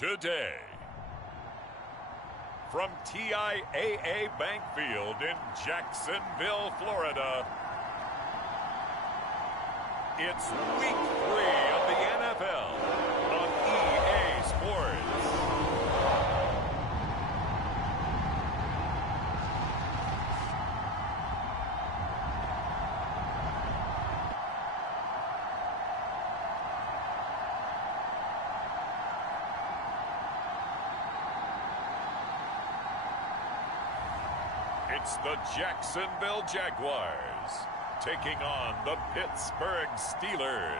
today. From TIAA Bank Field in Jacksonville, Florida, it's Week 3 of the NFL on EA Sports. It's the Jacksonville Jaguars taking on the Pittsburgh Steelers.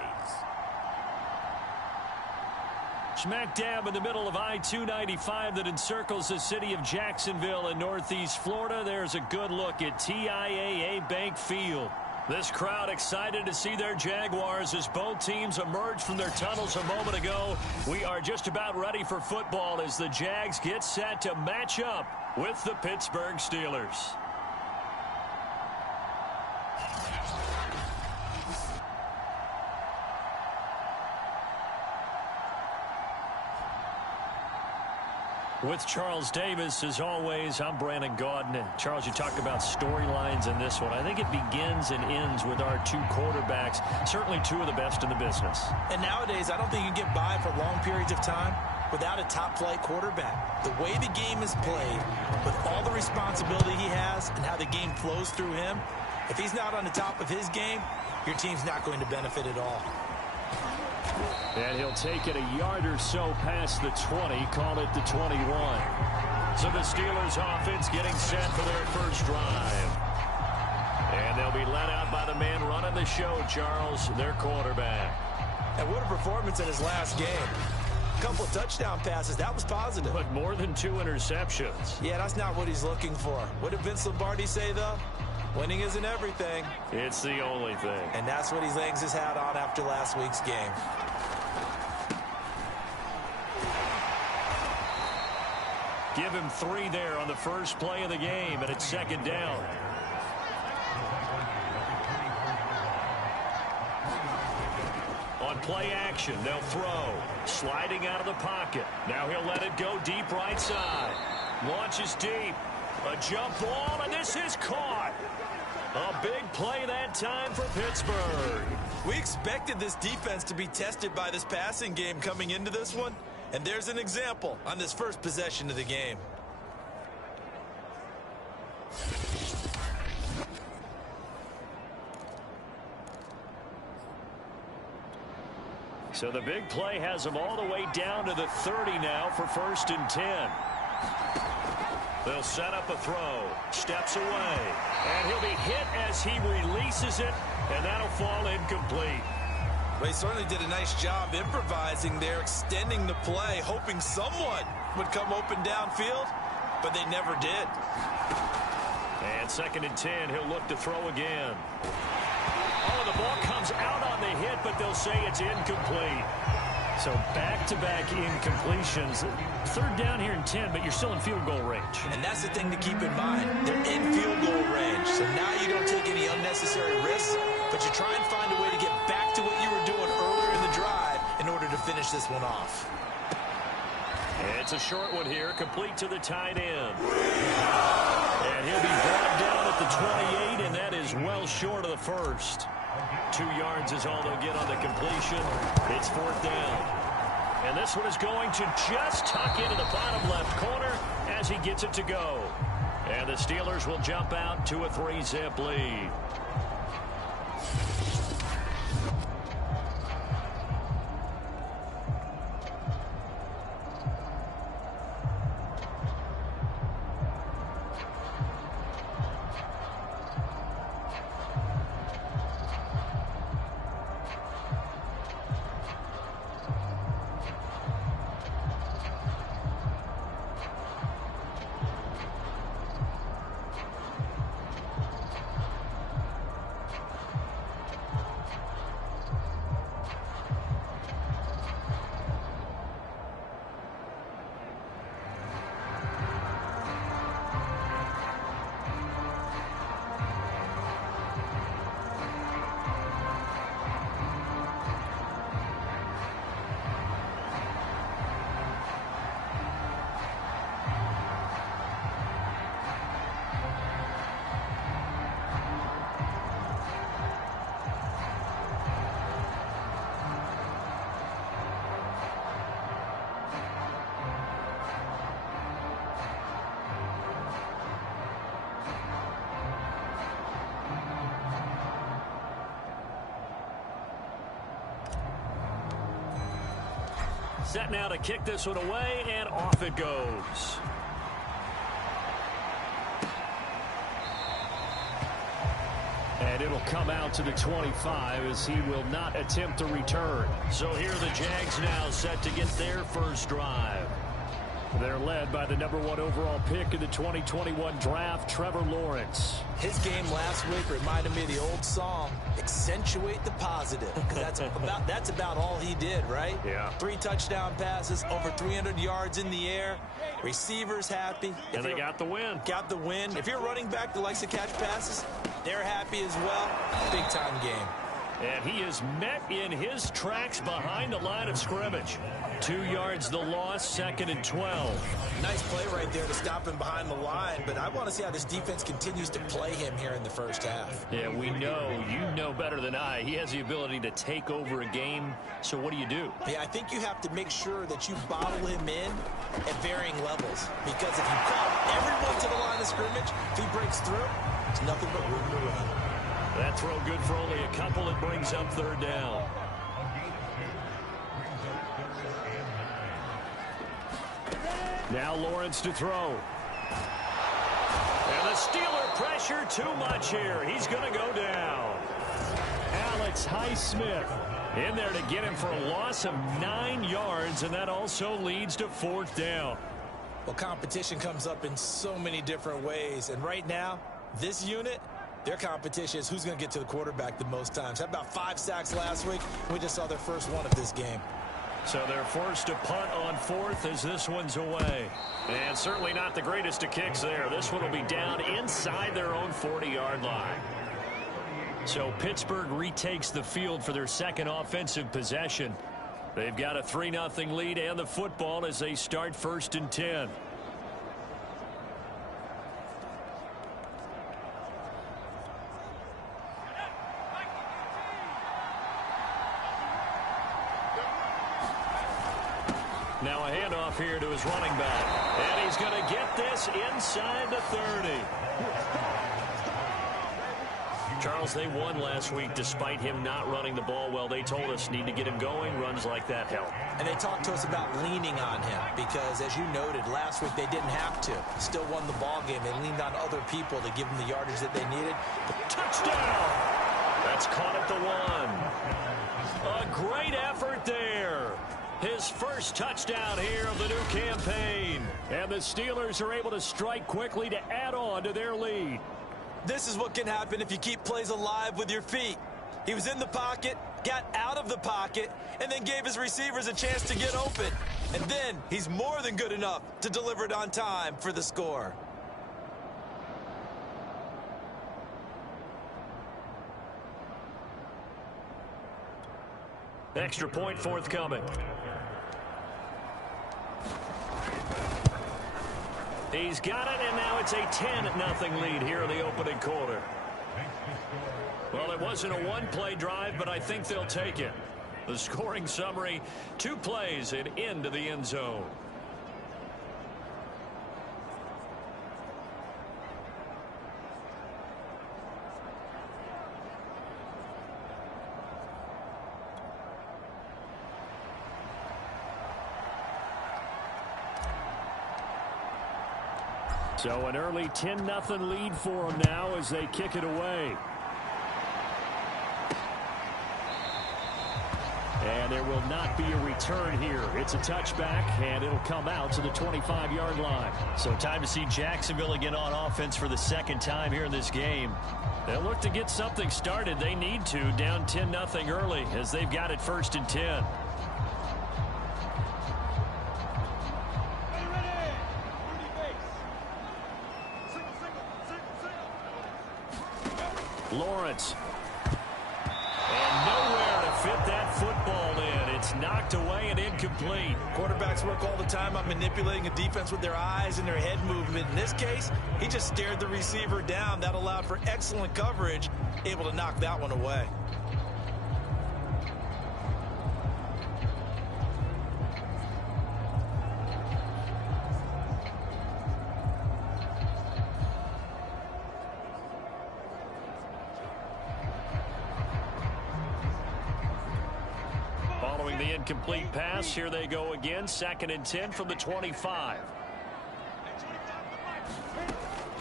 Smack dab in the middle of I-295 that encircles the city of Jacksonville in northeast Florida. There's a good look at TIAA Bank Field. This crowd excited to see their Jaguars as both teams emerged from their tunnels a moment ago. We are just about ready for football as the Jags get set to match up with the Pittsburgh Steelers. With Charles Davis, as always, I'm Brandon Gaudin. And Charles, you talked about storylines in this one. I think it begins and ends with our two quarterbacks, certainly two of the best in the business. And nowadays, I don't think you can get by for long periods of time without a top-flight quarterback. The way the game is played, with all the responsibility he has and how the game flows through him, if he's not on the top of his game, your team's not going to benefit at all. And he'll take it a yard or so past the 20, call it the 21. So the Steelers offense getting set for their first drive. And they'll be led out by the man running the show, Charles, their quarterback. And what a performance in his last game. A couple of touchdown passes, that was positive. But more than 2 interceptions. Yeah, that's not what he's looking for. What did Vince Lombardi say, though? Winning isn't everything. It's the only thing. And that's what he hangs his hat on after last week's game. Give him 3 there on the first play of the game, and it's second down. On play action, they'll throw. Sliding out of the pocket. Now he'll let it go deep right side. Launches deep. A jump ball, and this is caught. A big play that time for Pittsburgh. We expected this defense to be tested by this passing game coming into this one. And there's an example on this first possession of the game. So the big play has them all the way down to the 30 now for 1st and 10. They'll set up a throw. Steps away. And he'll be hit as he releases it. And that'll fall incomplete. Well, he certainly did a nice job improvising there, extending the play, hoping someone would come open downfield, but they never did. And 2nd and 10, he'll look to throw again. Oh, the ball comes out on the hit, but they'll say it's incomplete. So back-to-back incompletions. 3rd down here and 10, but you're still in field goal range. And that's the thing to keep in mind. They're in field goal range, so now you don't take any unnecessary risks, but you try and find a way to get back to what you were doing earlier in the drive in order to finish this one off. It's a short one here, complete to the tight end. And he'll be brought down at the 28, and that is well short of the first. 2 yards is all they'll get on the completion. It's 4th down. And this one is going to just tuck into the bottom left corner as he gets it to go. And the Steelers will jump out to a 3-zip lead. Set now to kick this one away, and off it goes. And it'll come out to the 25 as he will not attempt to return. So here are the Jags now set to get their first drive. They're led by the #1 overall pick in the 2021 draft, Trevor Lawrence. His game last week reminded me of the old song, accentuate the positive. Because that's about all he did, right? Yeah. 3 touchdown passes, over 300 yards in the air. Receivers happy. And they got the win. Got the win. If you're running back that likes to catch passes, they're happy as well. Big-time game. And he is met in his tracks behind the line of scrimmage. 2 yards the loss, 2nd and 12. Nice play right there to stop him behind the line, but I want to see how this defense continues to play him here in the first half. Yeah, we know, you know better than I, he has the ability to take over a game, so what do you do? Yeah, I think you have to make sure that you bottle him in at varying levels, because if you crowd everyone to the line of scrimmage, if he breaks through, there's nothing but room to run. That throw good for only a couple. It brings up 3rd down. Now Lawrence to throw. And the Steeler pressure too much here. He's going to go down. Alex Highsmith in there to get him for a loss of 9 yards, and that also leads to 4th down. Well, competition comes up in so many different ways, and right now, this unit, their competition is who's going to get to the quarterback the most times. Had about 5 sacks last week. We just saw their first one of this game. So they're forced to punt on 4th as this one's away. And certainly not the greatest of kicks there. This one will be down inside their own 40-yard line. So Pittsburgh retakes the field for their second offensive possession. They've got a 3-0 lead and the football as they start 1st and 10. Now a handoff here to his running back. And he's going to get this inside the 30. Charles, they won last week despite him not running the ball well. They told us need to get him going. Runs like that help. And they talked to us about leaning on him because, as you noted, last week they didn't have to. Still won the ball game. They leaned on other people to give them the yardage that they needed. Touchdown! That's caught at the 1. A great effort there. His first touchdown here of the new campaign. And the Steelers are able to strike quickly to add on to their lead. This is what can happen if you keep plays alive with your feet. He was in the pocket, got out of the pocket, and then gave his receivers a chance to get open. And then he's more than good enough to deliver it on time for the score. Extra point forthcoming. He's got it, and now it's a 10-0 lead here in the opening quarter. Well, it wasn't a one-play drive, but I think they'll take it. The scoring summary, 2 plays and into the end zone. So an early 10-0 lead for them now as they kick it away. And there will not be a return here. It's a touchback, and it'll come out to the 25-yard line. So time to see Jacksonville again on offense for the second time here in this game. They'll look to get something started. They need to, down 10-0 early as they've got it 1st and 10. Lawrence. And nowhere to fit that football in. It's knocked away and incomplete. Quarterbacks work all the time on manipulating a defense with their eyes and their head movement. In this case, he just stared the receiver down. That allowed for excellent coverage, able to knock that one away. the incomplete pass. Here they go again. 2nd and 10 from the 25.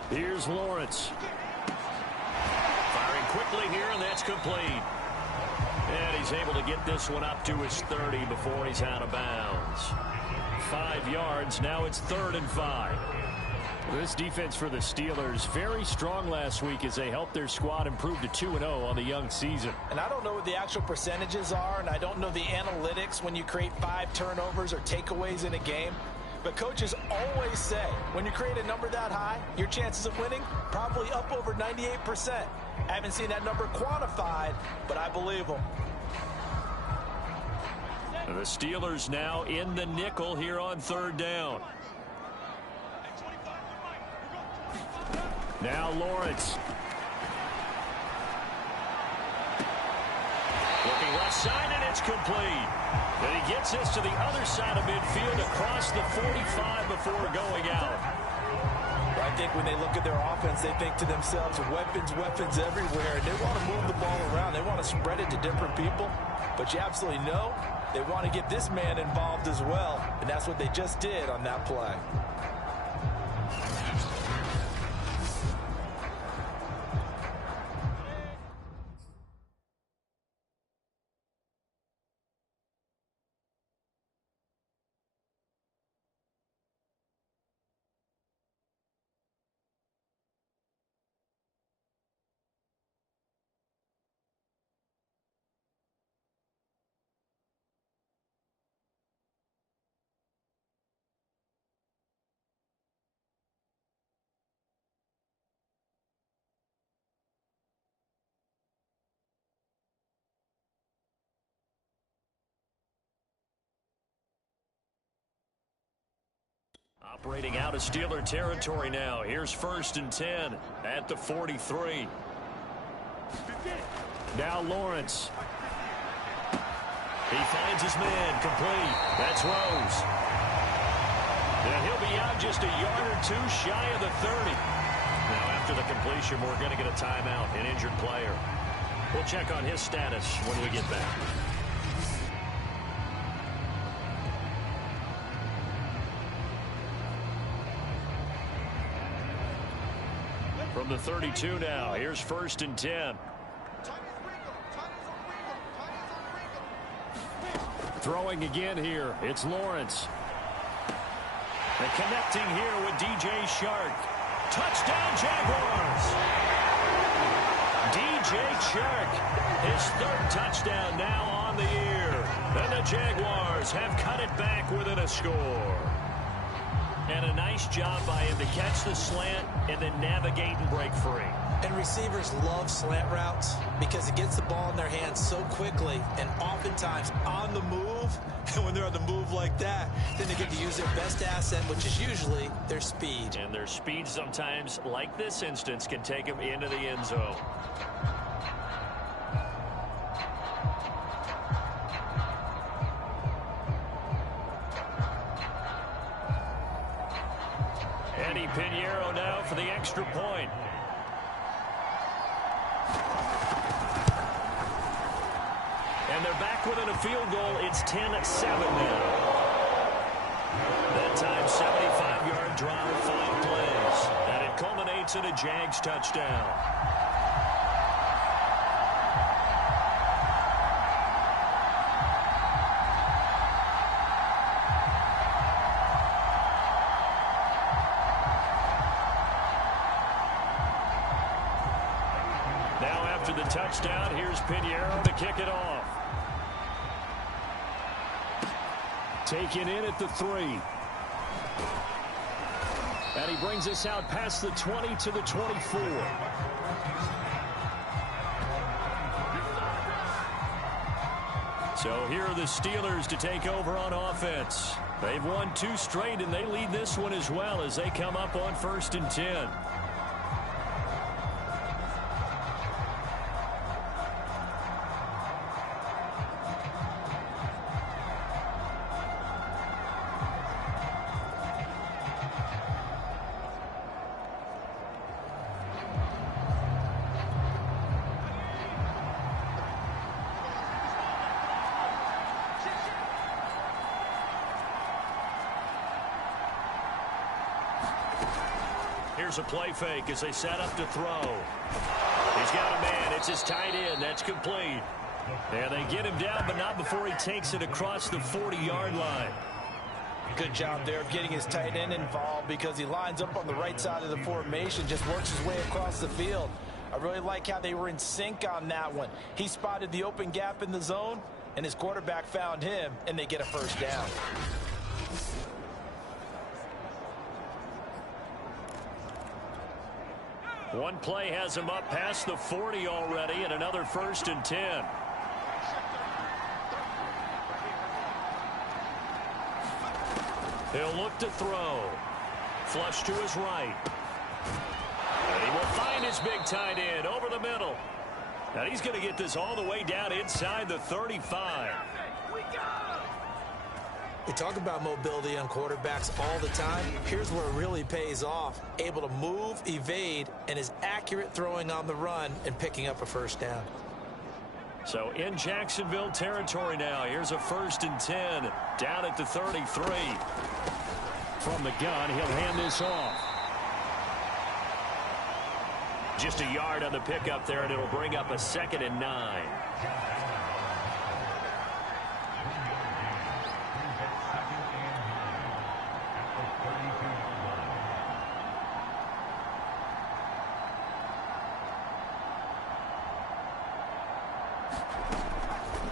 Here's Lawrence. Firing quickly here, and that's complete. And he's able to get this one up to his 30 before he's out of bounds. 5 yards. Now it's 3rd and 5. This defense for the Steelers, very strong last week as they helped their squad improve to 2-0 on the young season. And I don't know what the actual percentages are, and I don't know the analytics when you create 5 turnovers or takeaways in a game. But coaches always say, when you create a number that high, your chances of winning probably up over 98%. I haven't seen that number quantified, but I believe them. The Steelers now in the nickel here on 3rd down. Now Lawrence. Looking left side, and it's complete. And he gets this to the other side of midfield across the 45 before going out. I think when they look at their offense, they think to themselves, weapons, weapons everywhere. And they want to move the ball around. They want to spread it to different people. But you absolutely know they want to get this man involved as well. And that's what they just did on that play. Operating out of Steeler territory now. Here's 1st and 10 at the 43. Now Lawrence. He finds his man complete. That's Rose. And he'll be out just a yard or 2 shy of the 30. Now after the completion, we're going to get a timeout, an injured player. We'll check on his status when we get back. From the 32 now, here's 1st and 10. Throwing again here, it's Lawrence. And connecting here with DJ Shark. Touchdown, Jaguars! DJ Shark, his 3rd touchdown now on the year. And the Jaguars have cut it back within a score. And a nice job by him to catch the slant and then navigate and break free. And receivers love slant routes because it gets the ball in their hands so quickly and oftentimes on the move. And when they're on the move like that, then they get to use their best asset, which is usually their speed. And their speed sometimes, like this instance, can take them into the end zone. Eddie Pinheiro now for the extra point. And they're back within a field goal. It's 10-7 now. That time, 75-yard drive, 5 plays. And it culminates in a Jags touchdown. Now after the touchdown, here's Pinheiro to kick it off. Taken in at the 3. And he brings us out past the 20 to the 24. So here are the Steelers to take over on offense. They've won 2 straight, and they lead this one as well as they come up on 1st and 10. Here's a play fake as they set up to throw. He's got a man. It's his tight end. That's complete. And they get him down, but not before he takes it across the 40-yard line. Good job there of getting his tight end involved because he lines up on the right side of the formation, just works his way across the field. I really like how they were in sync on that one. He spotted the open gap in the zone, and his quarterback found him, and they get a first down. One play has him up past the 40 already, and another 1st and 10. He'll look to throw. Flush to his right. And he will find his big tight end over the middle. Now he's going to get this all the way down inside the 35. We talk about mobility on quarterbacks all the time. Here's where it really pays off. Able to move, evade, and is accurate throwing on the run and picking up a first down. So in Jacksonville territory now. Here's a 1st and 10 down at the 33. From the gun, he'll hand this off. Just a yard on the pickup there, and it'll bring up a 2nd and 9.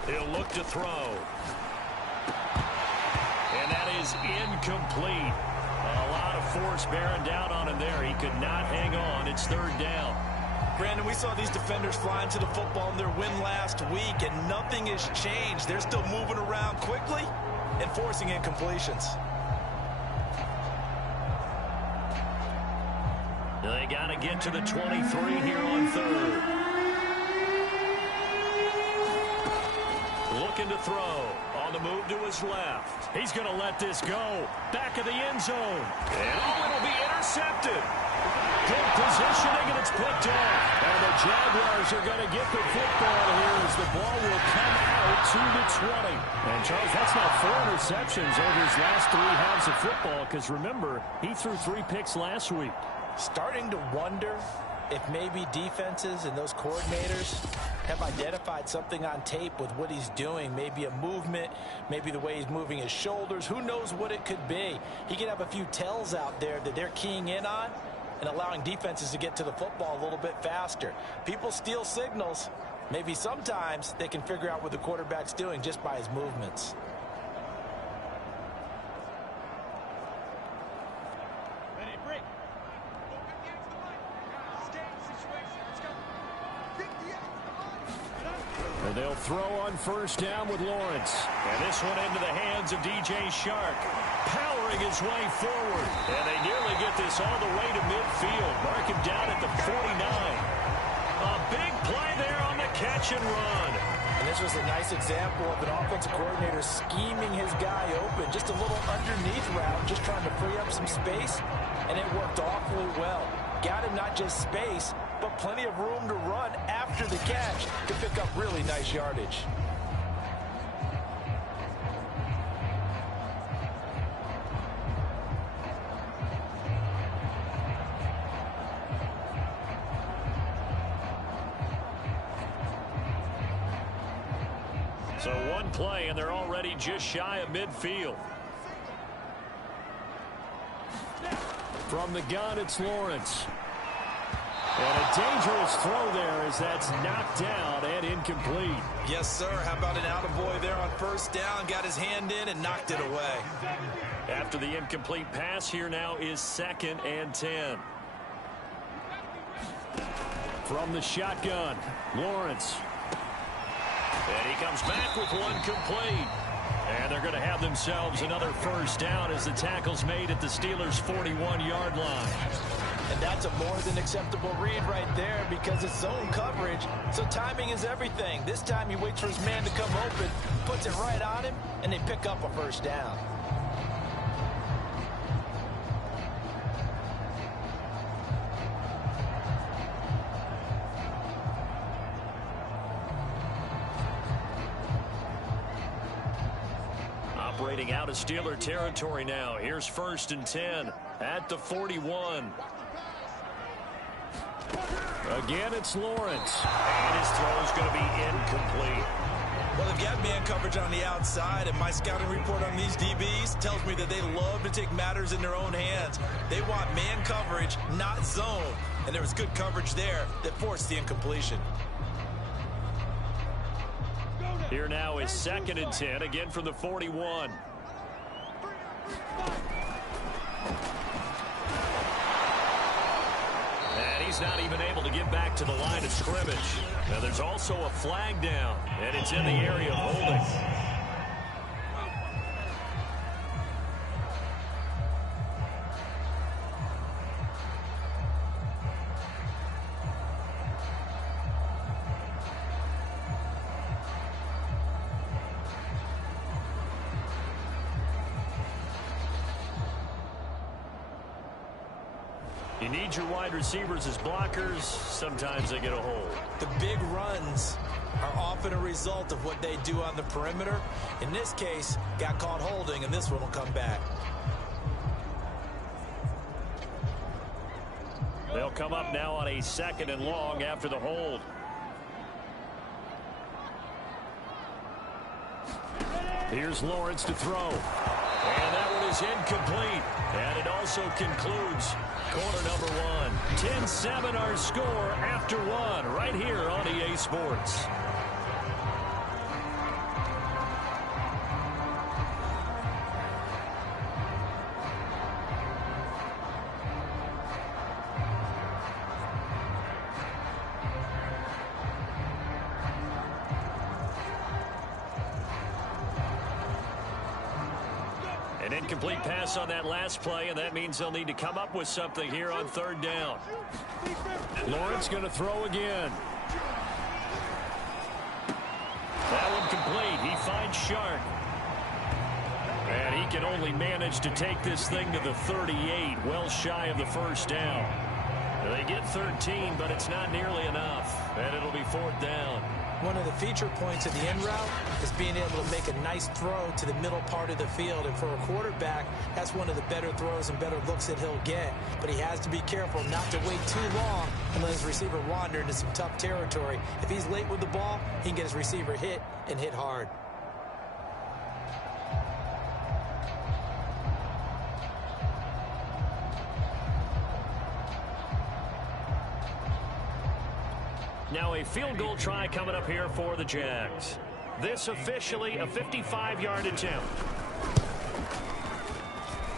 He'll look to throw. And that is incomplete. A lot of force bearing down on him there. He could not hang on. It's 3rd down. Brandon, we saw these defenders flying to the football in their win last week, and nothing has changed. They're still moving around quickly and forcing incompletions. They got to get to the 23 here on 3rd. Looking to throw. On the move to his left. He's going to let this go. Back of the end zone. And it'll be intercepted. Good positioning, and it's picked off. And the Jaguars are going to get the football here as the ball will come out to the 20. And, Charles, that's now 4 interceptions over his last 3 halves of football because, remember, he threw 3 picks last week. Starting to wonder if maybe defenses and those coordinators have identified something on tape with what he's doing. Maybe a movement, maybe the way he's moving his shoulders. Who knows what it could be? He could have a few tells out there that they're keying in on and allowing defenses to get to the football a little bit faster. People steal signals. Maybe sometimes they can figure out what the quarterback's doing just by his movements. And they'll throw on 1st down with Lawrence. And this one into the hands of DJ Shark. Powering his way forward. And they nearly get this all the way to midfield. Mark him down at the 49. A big play there on the catch and run. And this was a nice example of an offensive coordinator scheming his guy open. Just a little underneath route, just trying to free up some space. And it worked awfully well. Got him not just space, but plenty of room to run after the catch to pick up really nice yardage. So one play, and they're already just shy of midfield. From the gun, it's Lawrence. And a dangerous throw there as that's knocked down and incomplete. Yes, sir. How about an attaboy there on 1st down? Got his hand in and knocked it away. After the incomplete pass, here now is 2nd and 10. From the shotgun, Lawrence. And he comes back with one complete. And they're going to have themselves another 1st down as the tackle's made at the Steelers' 41-yard line. And that's a more than acceptable read right there because it's zone coverage, so timing is everything. This time he waits for his man to come open, puts it right on him, and they pick up a 1st down. Operating out of Steeler territory now. Here's 1st and 10 at the 41. Again, it's Lawrence. And his throw is going to be incomplete. Well, they've got man coverage on the outside, and my scouting report on these DBs tells me that they love to take matters in their own hands. They want man coverage, not zone. And there was good coverage there that forced the incompletion. Here now is 2nd and 10, again from the 41. And he's not even able to get back to the line of scrimmage. Now there's also a flag down, and it's in the area of holding. You need your wide receivers as blockers. Sometimes they get a hold. The big runs are often a result of what they do on the perimeter. In this case, got caught holding, and this one will come back. They'll come up now on a 2nd and long after the hold. Here's Lawrence to throw. And that one is incomplete. And it also concludes quarter number 1. 10-7 our score after 1 right here on EA Sports. An incomplete pass on that last play, and that means they'll need to come up with something here on 3rd down. Lawrence going to throw again. That one complete. He finds Shark. And he can only manage to take this thing to the 38, well shy of the 1st down. They get 13, but it's not nearly enough, and it'll be 4th down. One of the feature points of the in route is being able to make a nice throw to the middle part of the field. And for a quarterback, that's one of the better throws and better looks that he'll get. But he has to be careful not to wait too long and let his receiver wander into some tough territory. If he's late with the ball, he can get his receiver hit and hit hard. Now a field goal try coming up here for the Jags. This officially a 55-yard attempt.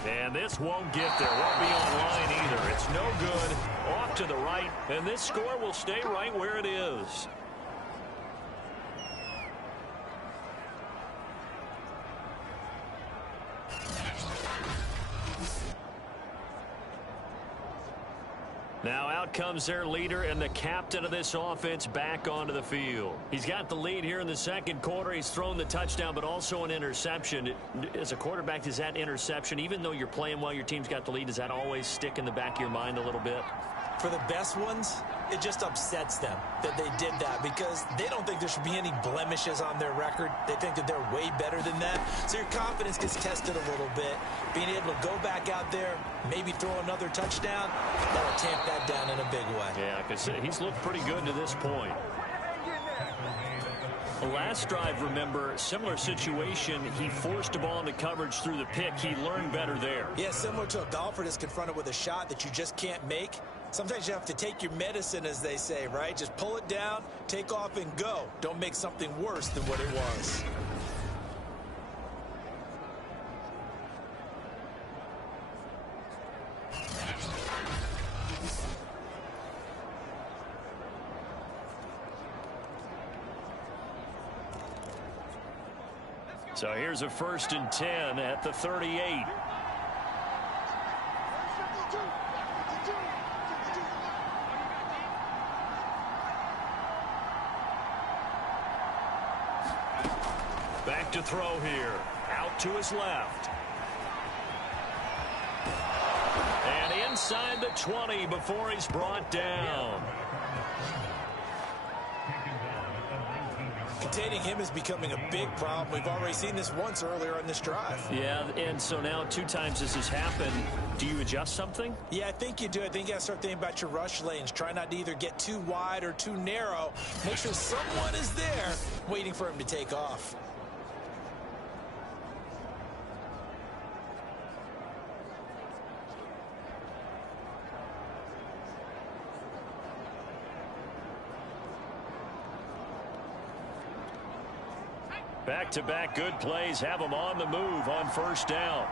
And this won't get there. Won't be on line either. It's no good. Off to the right. And this score will stay right where it is. Now out comes their leader and the captain of this offense back onto the field. He's got the lead here in the 2nd quarter. He's thrown the touchdown, but also an interception. As a quarterback, does that interception, even though you're playing well, your team's got the lead, does that always stick in the back of your mind a little bit? For the best ones, it just upsets them that they did that because they don't think there should be any blemishes on their record. They think that they're way better than that. So your confidence gets tested a little bit. Being able to go back out there, maybe throw another touchdown, that'll tamp that down in a big way. Yeah, because he's looked pretty good to this point. The last drive, remember, similar situation. He forced a ball into coverage through the pick. He learned better there. Yeah, similar to a golfer that's confronted with a shot that you just can't make. Sometimes you have to take your medicine, as they say, right? Just pull it down, take off, and go. Don't make something worse than what it was. So here's a 1st and 10 at the 38. Back to throw here. Out to his left. And inside the 20 before he's brought down. containing him is becoming a big problem. We've already seen this once earlier on this drive. Yeah, and so now 2 times this has happened. Do you adjust something? Yeah, I think you do. I think you got to start thinking about your rush lanes. Try not to either get too wide or too narrow. Make sure someone is there waiting for him to take off. Back-to-back good plays have them on the move on first down.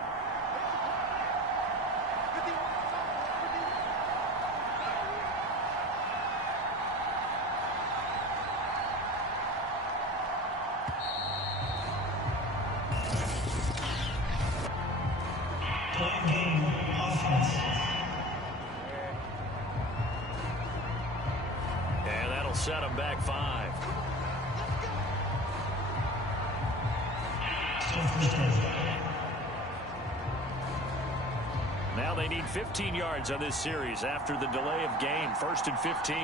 And that'll set them back 5. Now they need 15 yards on this series after the delay of game. 1st and 15.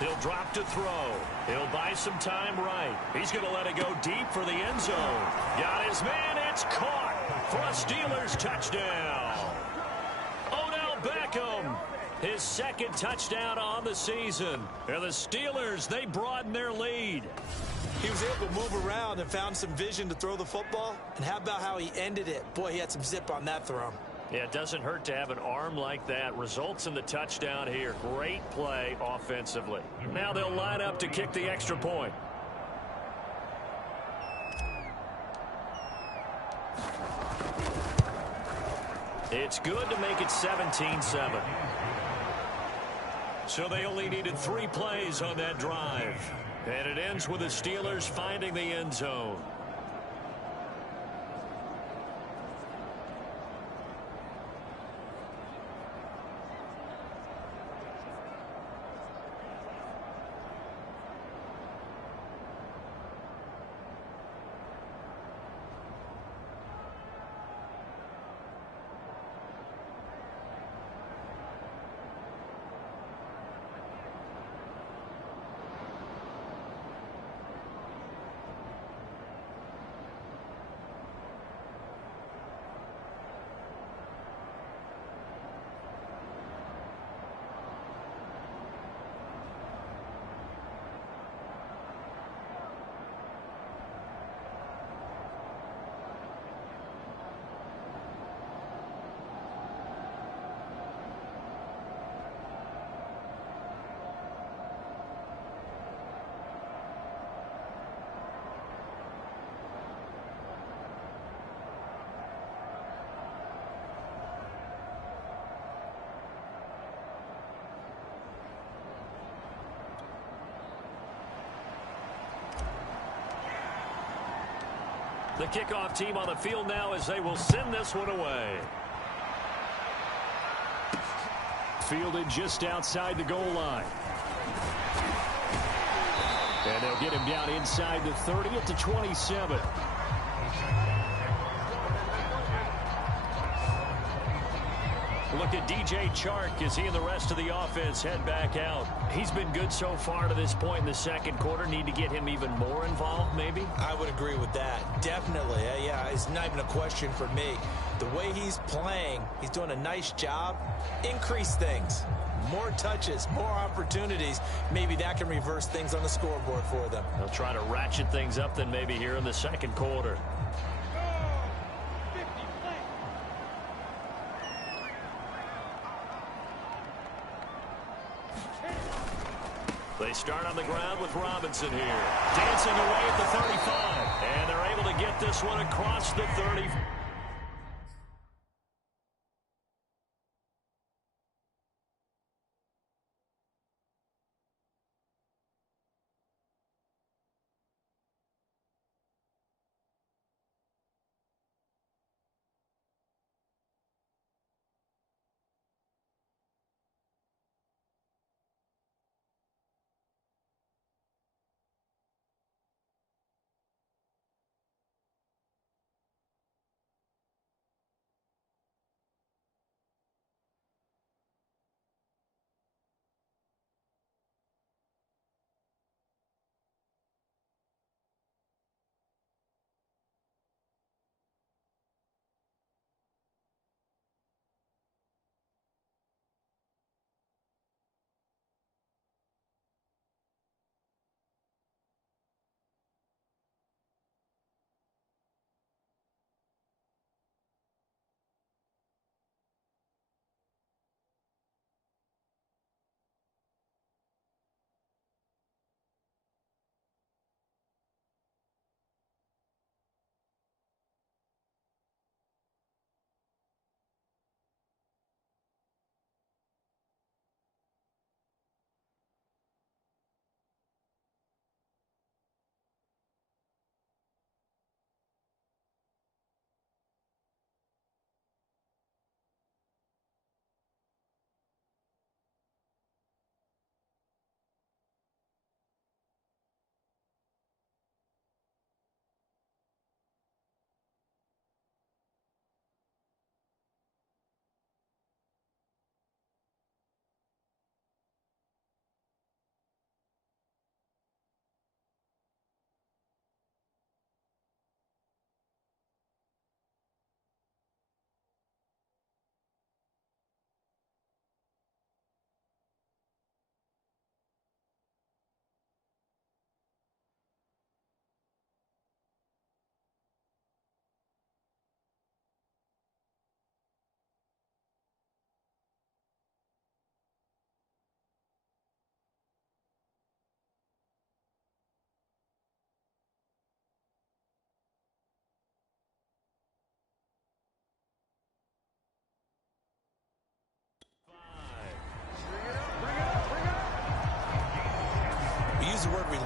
He'll drop to throw. He'll buy some time right. He's going to let it go deep for the end zone. Got his man. It's caught for a Steelers touchdown. Odell Beckham, his 2nd touchdown on the season. And the Steelers, they broaden their lead. He was able to move around and found some vision to throw the football. And how about how he ended it? Boy, he had some zip on that throw. Yeah, it doesn't hurt to have an arm like that. Results in the touchdown here. Great play offensively. Now they'll line up to kick the extra point. It's good to make it 17-7. So they only needed 3 plays on that drive. And it ends with the Steelers finding the end zone. The kickoff team on the field now as they will send this one away. Fielded just outside the goal line. And they'll get him down inside the 30 at the 27. Look at DJ Chark as he and the rest of the offense head back out. He's been good so far to this point in the 2nd quarter. Need to get him even more involved, maybe? I would agree with that. Definitely. Yeah, it's not even a question for me. The way he's playing, he's doing a nice job. Increase things. More touches, more opportunities. Maybe that can reverse things on the scoreboard for them. They'll try to ratchet things up then maybe here in the 2nd quarter. They start on the ground with Robinson here. Dancing away at the 35. And they're able to get this one across the 30.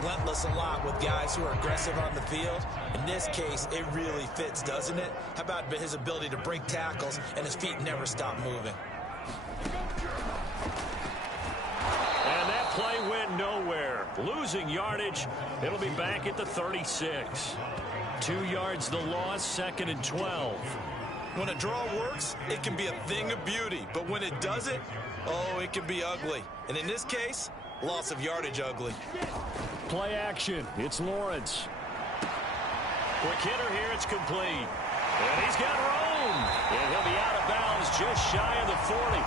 relentless a lot with guys who are aggressive on the field. In this case, it really fits, doesn't it? How about his ability to break tackles and his feet never stop moving? And that play went nowhere. Losing yardage. It'll be back at the 36. 2 yards the loss, 2nd and 12. When a draw works, it can be a thing of beauty. But when it doesn't, oh, it can be ugly. And in this case, loss of yardage ugly. Play action. It's Lawrence. Quick hitter here. It's complete. And he's got room. And he'll be out of bounds just shy of the 40.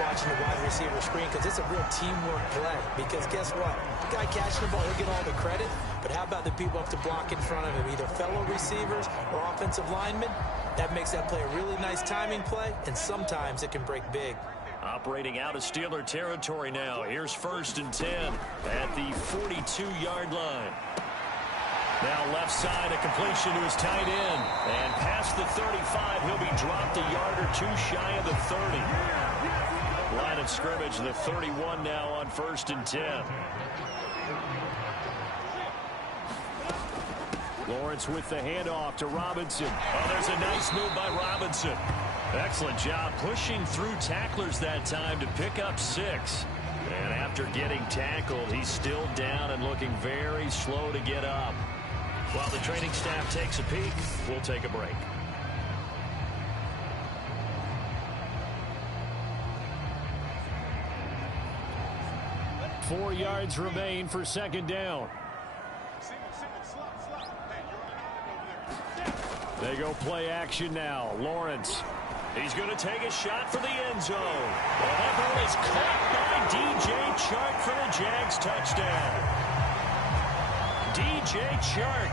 Watching the wide receiver screen because it's a real teamwork play. Because guess what? The guy catching the ball, he'll get all the credit. But how about the people up to block in front of him, either fellow receivers or offensive linemen? That makes that play a really nice timing play, and sometimes it can break big. Operating out of Steeler territory now. Here's 1st and 10 at the 42-yard line. Now left side, a completion to his tight end. And past the 35, he'll be dropped a yard or two shy of the 30. Line of scrimmage, the 31 now on 1st and 10. Lawrence with the handoff to Robinson. Oh, there's a nice move by Robinson. Excellent job pushing through tacklers that time to pick up 6. And after getting tackled, he's still down and looking very slow to get up. While the training staff takes a peek, we'll take a break. Four yards remain for 2nd down. They go play action now. Lawrence. He's going to take a shot for the end zone. Well, that ball is caught by D.J. Chark for the Jags touchdown. D.J. Chark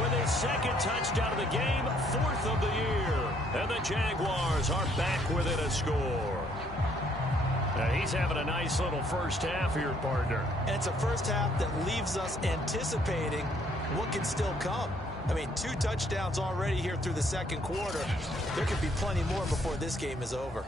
with his 2nd touchdown of the game, 4th of the year. And the Jaguars are back within a score. Now he's having a nice little first half here, partner. And it's a first half that leaves us anticipating what can still come. I mean, 2 touchdowns already here through the 2nd quarter. There could be plenty more before this game is over.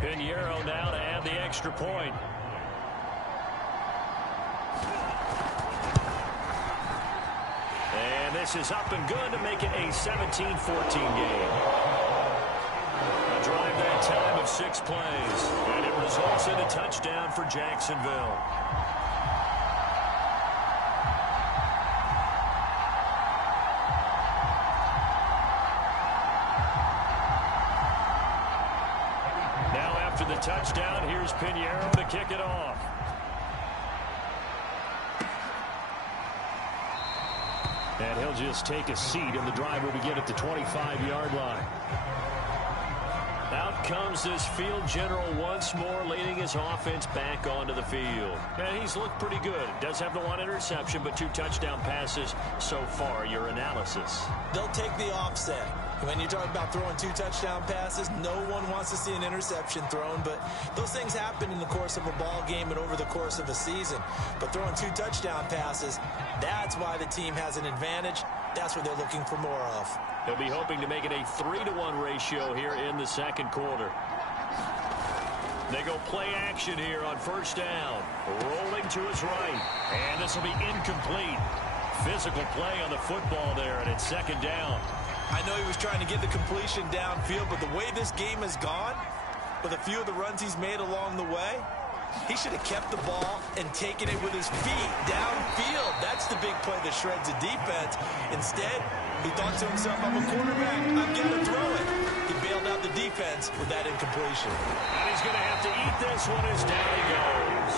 Pinheiro now to add the extra point. And this is up and good to make it a 17-14 game. A drive that time of 6 plays. And it results in a touchdown for Jacksonville. Now after the touchdown, here's Pinheiro to kick it off. And he'll just take a seat, and the drive will begin at the 25-yard line. Out comes this field general once more, leading his offense back onto the field. And he's looked pretty good. Does have the 1 interception, but 2 touchdown passes so far. Your analysis? They'll take the offset. When you talk about throwing 2 touchdown passes, no one wants to see an interception thrown, but those things happen in the course of a ball game and over the course of a season. But throwing 2 touchdown passes, that's why the team has an advantage. That's what they're looking for more of. They'll be hoping to make it a 3-to-1 ratio here in the second quarter. They go play action here on first down. Rolling to his right. And this will be incomplete. Physical play on the football there, and it's second down. I know he was trying to get the completion downfield, but the way this game has gone, with a few of the runs he's made along the way, he should have kept the ball and taken it with his feet downfield. That's the big play that shreds the defense. Instead, he thought to himself, I'm a quarterback, I've got to throw it. He bailed out the defense with that incompletion. And he's going to have to eat this one as down he goes.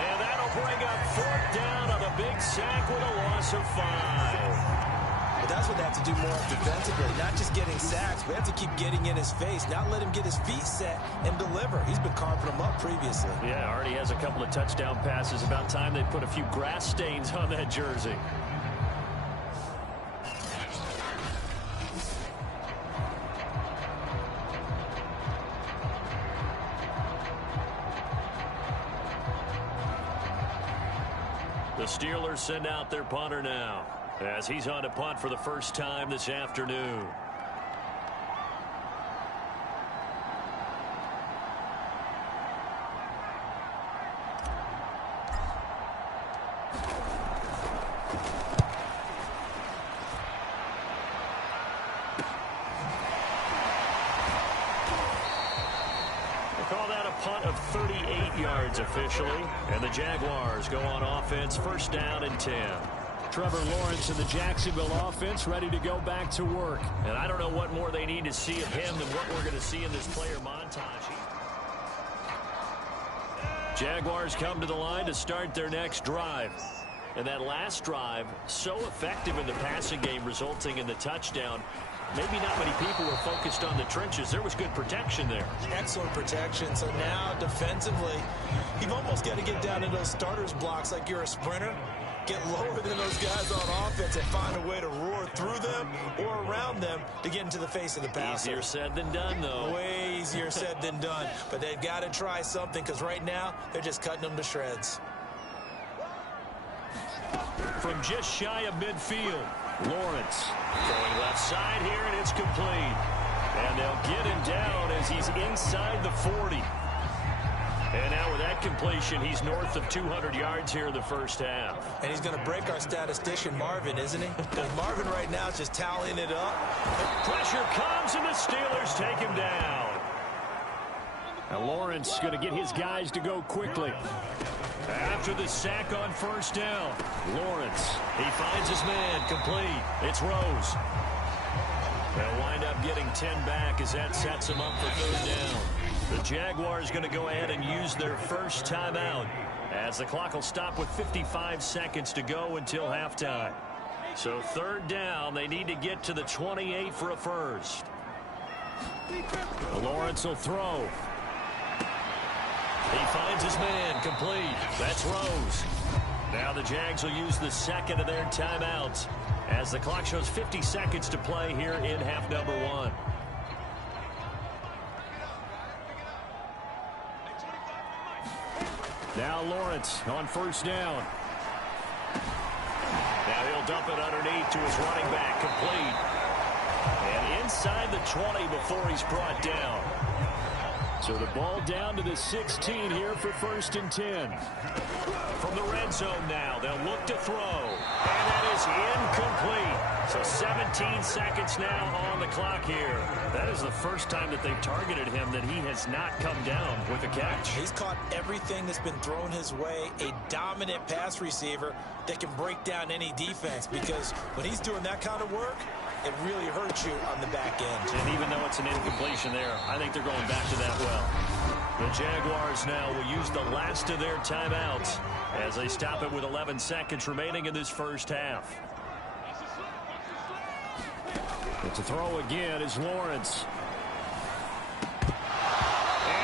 And that'll bring up 4th down on a big sack with a loss of 5. But that's what they have to do more defensively, not just getting sacks. We have to keep getting in his face, not let him get his feet set and deliver. He's been carving them up previously. Yeah, already has a couple of touchdown passes. About time they put a few grass stains on that jersey. The Steelers send out their punter now, as he's on to punt for the first time this afternoon. Call that a punt of 38 yards officially, and the Jaguars go on offense, first down and 10. Trevor Lawrence and the Jacksonville offense ready to go back to work. And I don't know what more they need to see of him than what we're going to see in this player montage. Jaguars come to the line to start their next drive. And that last drive, so effective in the passing game, resulting in the touchdown. Maybe not many people were focused on the trenches. There was good protection there. Excellent protection. So now defensively, you've almost got to get down in those starters blocks like you're a sprinter. Get lower than those guys on offense and find a way to roar through them or around them to get into the face of the passer. Easier said than done, though. Way easier said than done. But they've got to try something, because right now they're just cutting them to shreds. From just shy of midfield, Lawrence going left side here, and it's complete. And they'll get him down as he's inside the 40. And now with that completion, he's north of 200 yards here in the first half. And he's going to break our statistician, Marvin, isn't he? Because Marvin right now is just tallying it up. Pressure comes, and the Steelers take him down. Now Lawrence is going to get his guys to go quickly. After the sack on first down, Lawrence, he finds his man, complete. It's Rose. They'll wind up getting 10 back as that sets him up for third down. The Jaguars going to go ahead and use their first timeout, as the clock will stop with 55 seconds to go until halftime. So third down, they need to get to the 28 for a first. Lawrence will throw. He finds his man, complete. That's Rose. Now the Jags will use the second of their timeouts, as the clock shows 50 seconds to play here in half number 1. Now Lawrence on first down. Now he'll dump it underneath to his running back, complete. And inside the 20 before he's brought down. So the ball down to the 16 here for 1st and 10. From the red zone now, they'll look to throw. And that is incomplete. So 17 seconds now on the clock here. That is the first time that they've targeted him that he has not come down with a catch. He's caught everything that's been thrown his way. A dominant pass receiver that can break down any defense, because when he's doing that kind of work, it really hurts you on the back end. And even though it's an incompletion there, I think they're going back to that well. The Jaguars now will use the last of their timeouts as they stop it with 11 seconds remaining in this first half. It's a throw again is Lawrence. And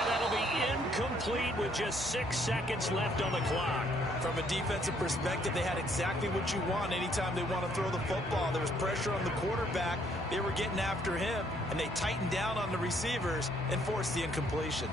that'll be incomplete with just 6 seconds left on the clock. From a defensive perspective, they had exactly what you want anytime they want to throw the football. There was pressure on the quarterback. They were getting after him, and they tightened down on the receivers and forced the incompletion.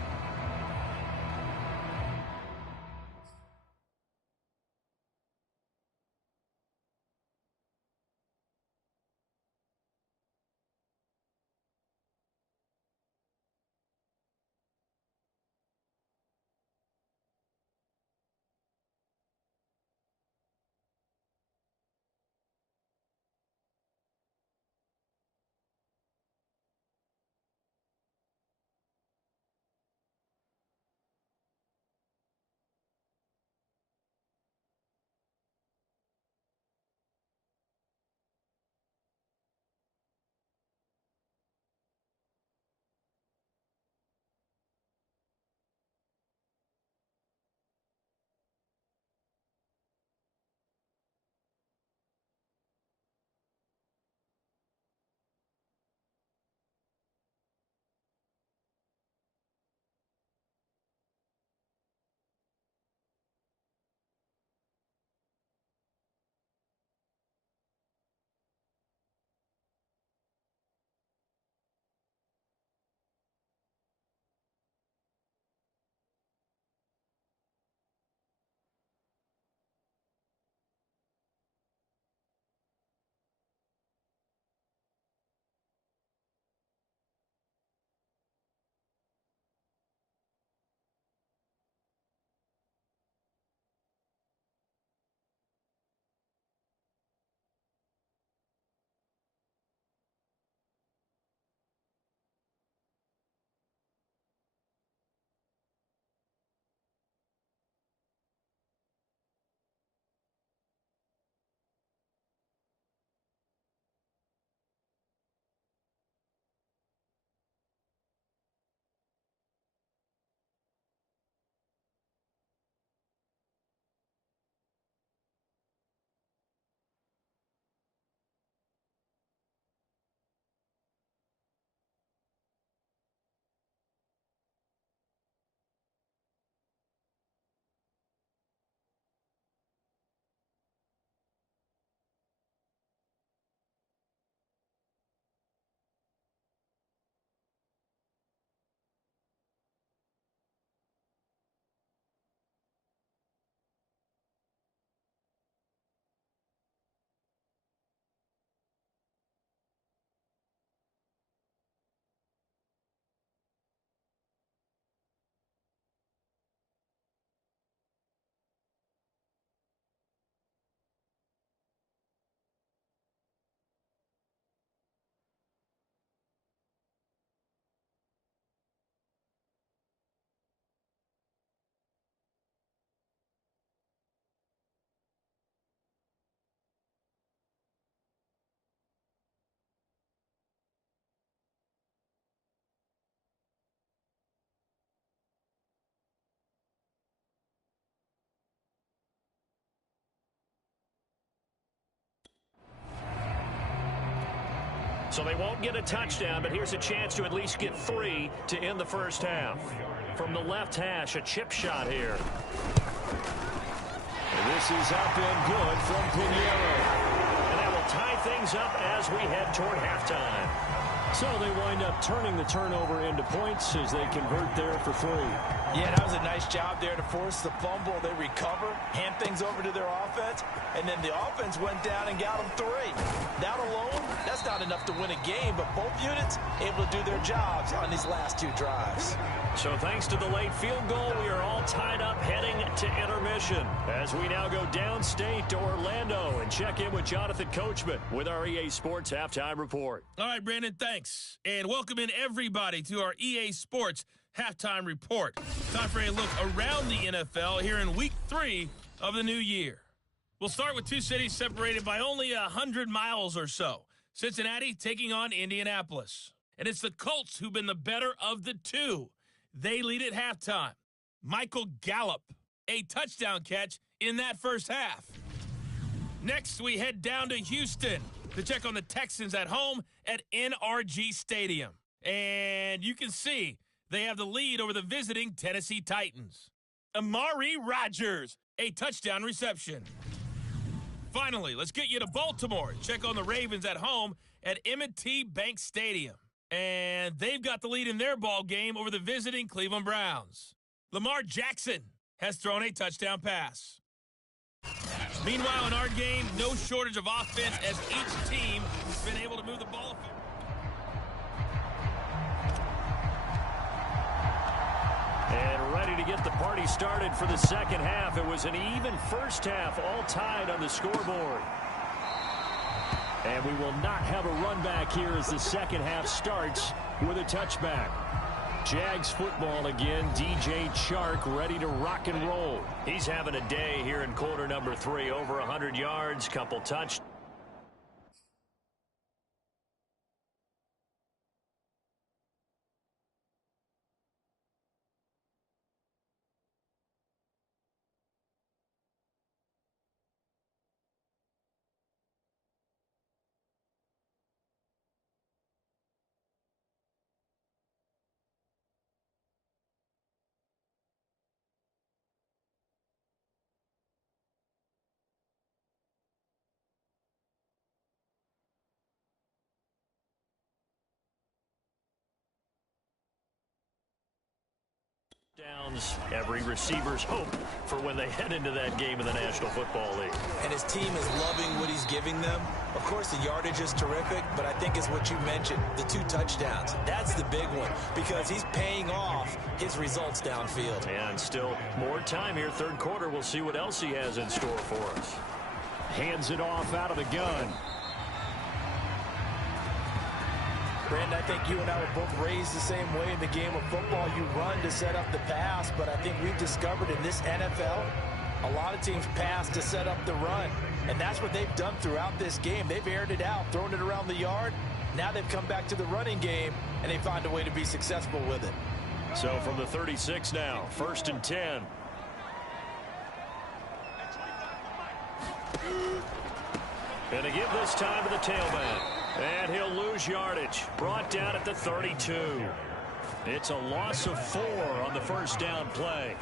So they won't get a touchdown, but here's a chance to at least get 3 to end the first half. From the left hash, a chip shot here. And this is up and good from Pinheiro. And that will tie things up as we head toward halftime. So they wind up turning the turnover into points as they convert there for 3. Yeah, that was a nice job there to force the fumble. They recover, hand things over to their offense, and then the offense went down and got them 3. That alone, that's not enough to win a game, but both units able to do their jobs on these last 2 drives. So thanks to the late field goal, we are all tied up heading to intermission as we now go downstate to Orlando and check in with Jonathan Coachman with our EA Sports Halftime Report. All right, Brandon, thanks. And welcome in everybody to our EA Sports Halftime Report. Time for a look around the NFL here in Week 3 of the new year. We'll start with 2 cities separated by only 100 miles or so. Cincinnati taking on Indianapolis. And it's the Colts who've been the better of the 2. They lead at halftime. Michael Gallup, a touchdown catch in that first half. Next, we head down to Houston to check on the Texans at home at NRG Stadium. And you can see they have the lead over the visiting Tennessee Titans. Amari Rodgers, a touchdown reception. Finally, let's get you to Baltimore. Check on the Ravens at home at M&T Bank Stadium. And they've got the lead in their ball game over the visiting Cleveland Browns. Lamar Jackson has thrown a touchdown pass. Meanwhile, in our game, no shortage of offense as each team has been able to move the ball. And ready to get the party started for the second half. It was an even first half, all tied on the scoreboard. And we will not have a run back here as the second half starts with a touchback. Jags football again. DJ Chark ready to rock and roll. He's having a day here in quarter number 3. Over 100 yards, couple touchdowns. Every receiver's hope for when they head into that game in the National Football League. And his team is loving what he's giving them. Of course, the yardage is terrific, but I think it's what you mentioned, the 2 touchdowns. That's the big one because he's paying off his results downfield. And still more time here. Third quarter, we'll see what else he has in store for us. Hands it off out of the gun. Brandon, I think you and I were both raised the same way in the game of football. You run to set up the pass, but I think we've discovered in this NFL, a lot of teams pass to set up the run. And that's what they've done throughout this game. They've aired it out, thrown it around the yard. Now they've come back to the running game, and they find a way to be successful with it. So from the 36 now, 1st and 10. And to give this time to the tailback. And he'll lose yardage. Brought down at the 32. It's a loss of 4 on the first down play.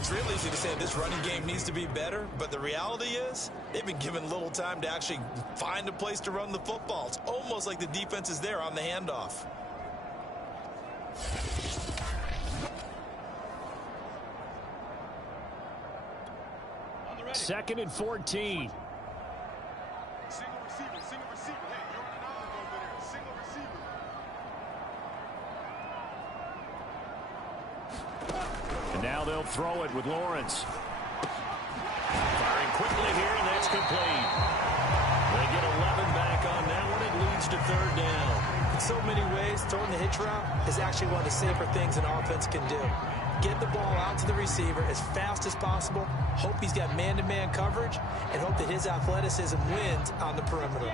It's real easy to say this running game needs to be better, but the reality is they've been given little time to actually find a place to run the football. It's almost like the defense is there on the handoff. Second and 14. And now they'll throw it with Lawrence. Firing quickly here, and that's complete. They get 11 back on that one. It leads to 3rd down. In so many ways, throwing the hitch route is actually one of the safer things an offense can do. Get the ball out to the receiver as fast as possible, hope he's got man-to-man coverage, and hope that his athleticism wins on the perimeter.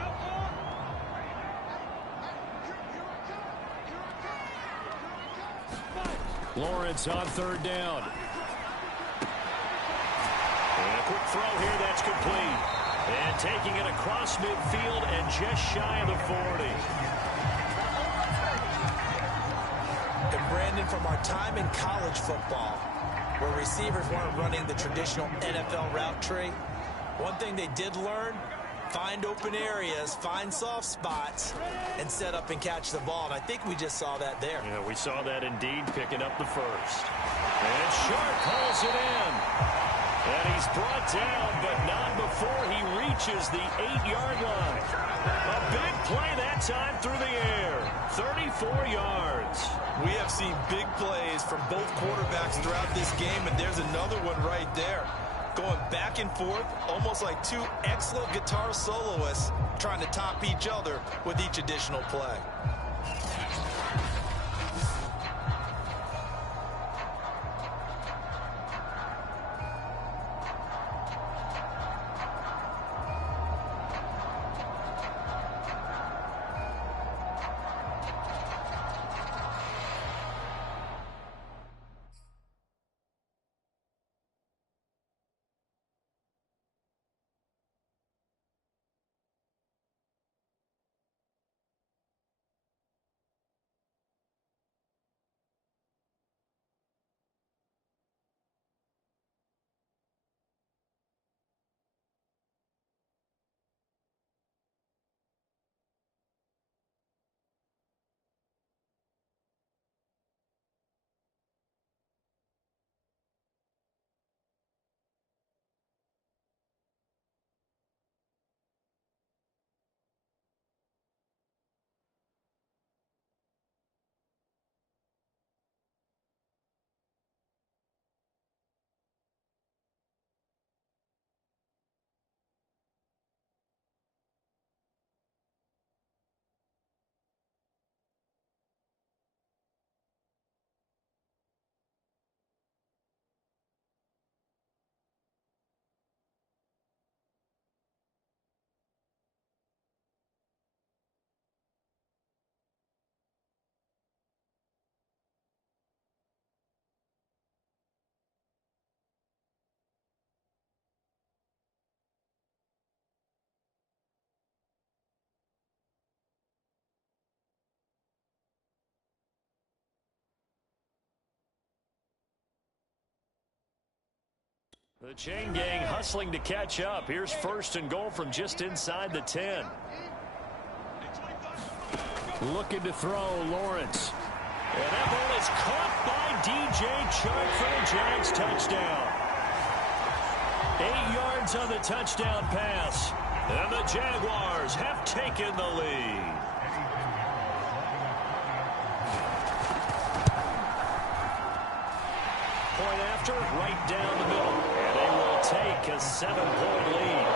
Lawrence on 3rd down. And a quick throw here, that's complete. And taking it across midfield and just shy of the 40. And Brandon, from our time in college football, where receivers weren't running the traditional NFL route tree, one thing they did learn find open areas, find soft spots, and set up and catch the ball. And I think we just saw that there. Yeah, we saw that indeed, picking up the first. And Sharp hauls it in. And he's brought down, but not before he reaches the 8-yard line. A big play that time through the air. 34 yards. We have seen big plays from both quarterbacks throughout this game, and there's another one right there. Going back and forth, almost like two excellent guitar soloists trying to top each other with each additional play. The chain gang hustling to catch up. Here's first and goal from just inside the 10. Looking to throw, Lawrence. And that ball is caught by DJ Chark for the Jags touchdown. 8 yards on the touchdown pass. And the Jaguars have taken the lead. Point after, right down the middle. And they will take a 7-point lead.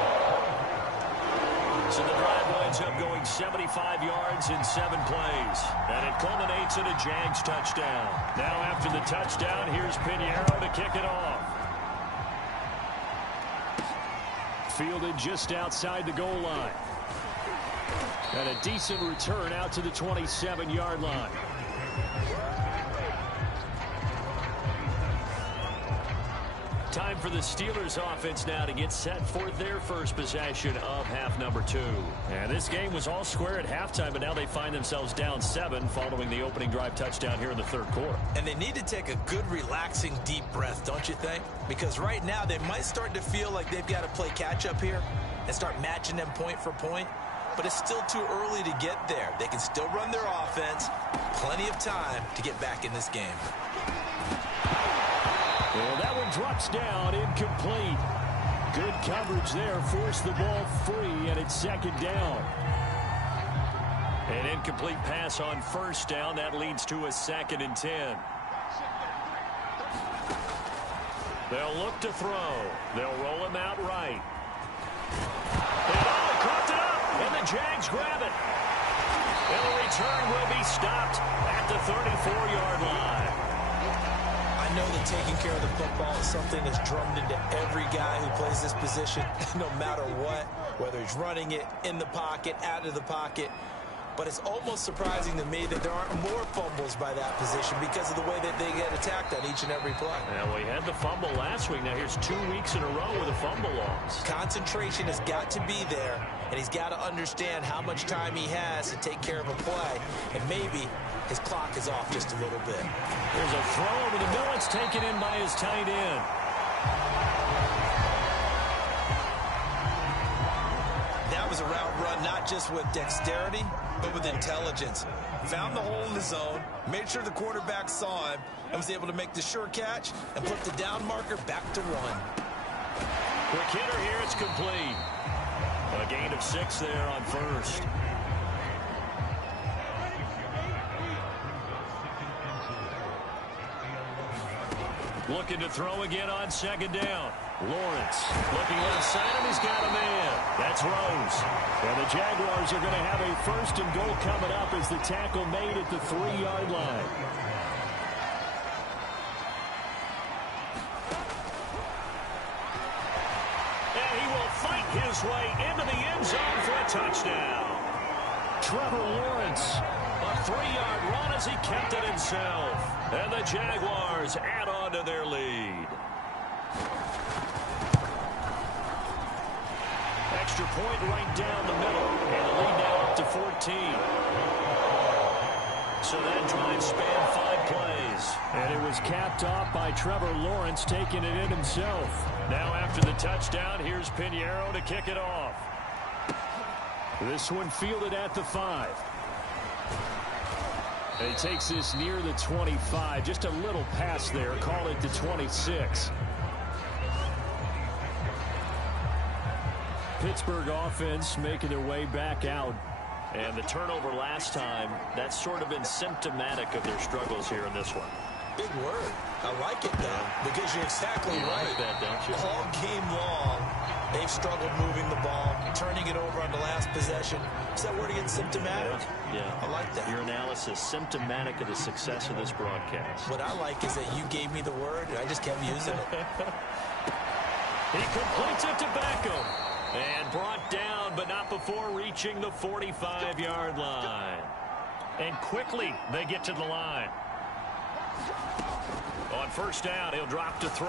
So the drive winds up going 75 yards in 7 plays. And it culminates in a Jags touchdown. Now after the touchdown, here's Pinheiro to kick it off. Fielded just outside the goal line. And a decent return out to the 27-yard line. Time for the Steelers offense now to get set for their first possession of half number 2. And this game was all square at halftime, but now they find themselves down 7 following the opening drive touchdown here in the third quarter. And they need to take a good, relaxing, deep breath, don't you think? Because right now they might start to feel like they've got to play catch-up here and start matching them point for point. But it's still too early to get there. They can still run their offense. Plenty of time to get back in this game. Well, that one drops down, incomplete. Good coverage there, forced the ball free, and it's second down. An incomplete pass on first down. That leads to a 2nd and 10. They'll look to throw. They'll roll him out right. And coughed it up, and the Jags grab it. And the return will be stopped at the 34-yard line. I know that taking care of the football is something that's drummed into every guy who plays this position, no matter what, whether he's running it, in the pocket, out of the pocket. But it's almost surprising to me that there aren't more fumbles by that position because of the way that they get attacked on each and every play. Well, we had the fumble last week. Now here's 2 weeks in a row with a fumble loss. Concentration has got to be there, and he's got to understand how much time he has to take care of a play, and maybe his clock is off just a little bit. There's a throw over the middle. It's taken in by his tight end. That was a route run not just with dexterity, but with intelligence. Found the hole in the zone, made sure the quarterback saw him, and was able to make the sure catch and put the down marker back to 1. Quick hitter here, it's complete. A gain of 6 there on first. Looking to throw again on second down. Lawrence looking left side, and he's got a man. That's Rose. And the Jaguars are going to have a first and goal coming up as the tackle made at the 3-yard line. And he will fight his way into the end zone for a touchdown. Trevor Lawrence. A 3-yard run as he kept it himself. And the Jaguars add on to their lead. Extra point right down the middle. And the lead now up to 14. So that drive spanned 5 plays. And it was capped off by Trevor Lawrence taking it in himself. Now after the touchdown, here's Pinheiro to kick it off. This one fielded at the 5. And he takes this near the 25. Just a little pass there. Call it the 26. Pittsburgh offense making their way back out. And the turnover last time, that's sort of been symptomatic of their struggles here in this one. Big word. I like it, though, because you're exactly You right. like that, don't you? All game long, they've struggled moving the ball, turning it over on the last possession. Is that word again, symptomatic? Yeah. I like that. Your analysis, symptomatic of the success of this broadcast. What I like is that you gave me the word, and I just kept using it. He completes it to Beckham. And brought down, but not before reaching the 45-yard line. And quickly, they get to the line. On first down, he'll drop to throw.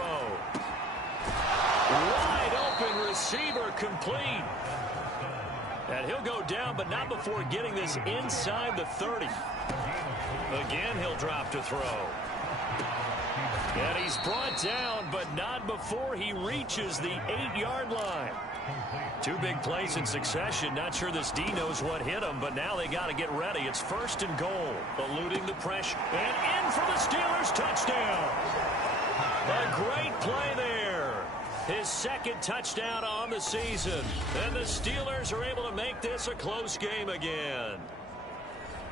Wide open receiver complete. And he'll go down, but not before getting this inside the 30. Again, he'll drop to throw. And he's brought down, but not before he reaches the 8-yard line. 2 big plays in succession. Not sure this D knows what hit him, but now they got to get ready. It's first and goal. Eluding the pressure. And in for the Steelers touchdown. A great play there. His second touchdown on the season. And the Steelers are able to make this a close game again.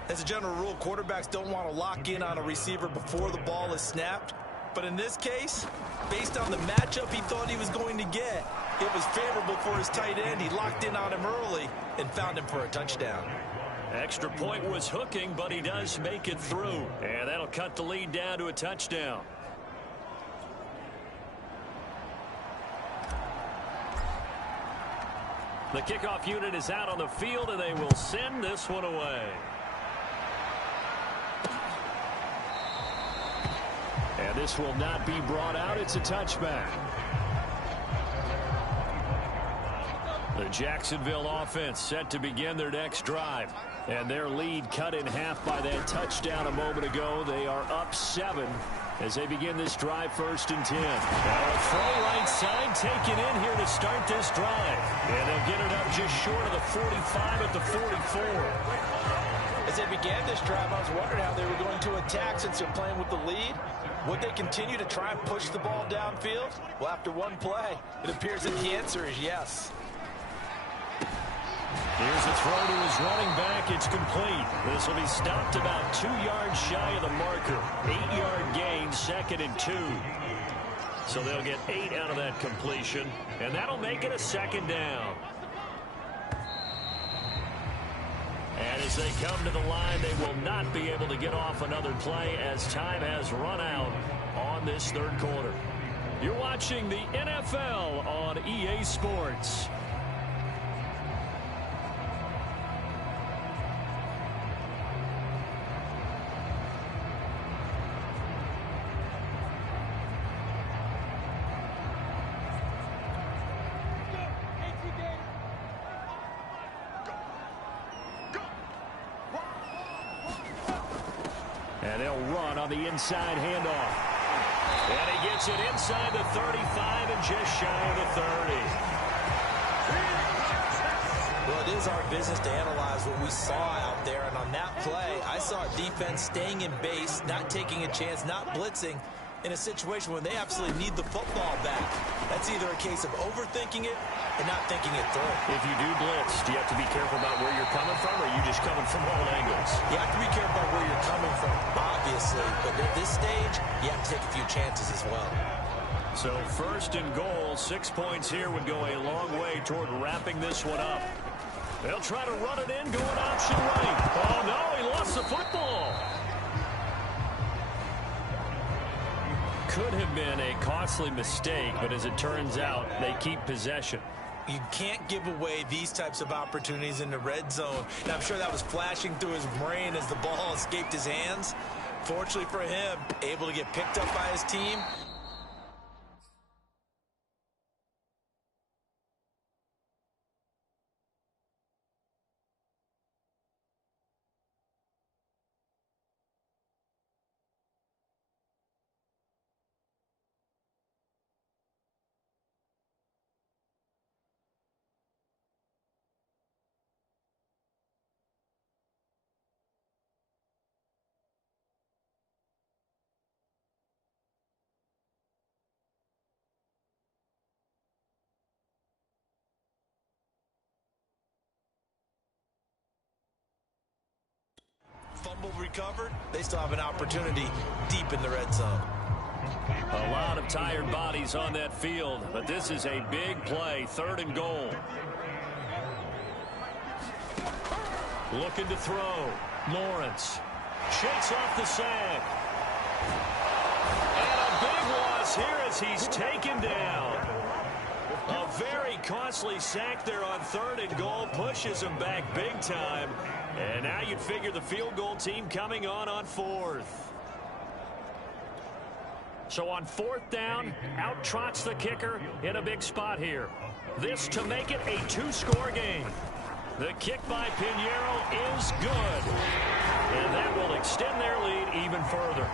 As a general rule, quarterbacks don't want to lock in on a receiver before the ball is snapped. But in this case, based on the matchup he thought he was going to get, it was favorable for his tight end. He locked in on him early and found him for a touchdown. Extra point was hooking, but he does make it through. And that'll cut the lead down to a touchdown. The kickoff unit is out on the field, and they will send this one away. And this will not be brought out. It's a touchback. The Jacksonville offense set to begin their next drive. And their lead cut in half by that touchdown a moment ago. They are up 7 as they begin this drive, first and 10. Now a throw right side taken in here to start this drive. And they'll get it up just short of the 45 at the 44. As they began this drive, I was wondering how they were going to attack since they're playing with the lead. Would they continue to try and push the ball downfield? Well, after one play, it appears that the answer is yes. Here's a throw to his running back. It's complete. This will be stopped about 2 yards shy of the marker. 8-yard gain, second and 2. So they'll get 8 out of that completion, and that'll make it a second down. And as they come to the line, they will not be able to get off another play as time has run out on this third quarter. You're watching the NFL on EA Sports. And they'll run on the inside handoff. And he gets it inside the 35 and just shy of the 30. Well, it is our business to analyze what we saw out there, and on that play, I saw a defense staying in base, not taking a chance, not blitzing in a situation where they absolutely need the football back. That's either a case of overthinking it and not thinking it through. If you do blitz, do you have to be careful about where you're coming from, or are you just coming from all angles? You have to be careful about where you're coming from, obviously, but at this stage, you have to take a few chances as well. So 1st and goal, 6 points here would go a long way toward wrapping this one up. They'll try to run it in, going option right. Oh, no, he lost the football. Could have been a costly mistake, but as it turns out, they keep possession. You can't give away these types of opportunities in the red zone. And I'm sure that was flashing through his brain as the ball escaped his hands. Fortunately for him, able to get picked up by his team. Fumble recovered. They still have an opportunity deep in the red zone. A lot of tired bodies on that field, but this is a big play, 3rd and goal. Looking to throw. Lawrence shakes off the sack. And a big loss here as he's taken down. A very costly sack there on 3rd and goal, pushes him back big time. And now you'd figure the field goal team coming on 4th. So on 4th down, out trots the kicker in a big spot here. This to make it a 2-score game. The kick by Pinheiro is good. And that will extend their lead even further.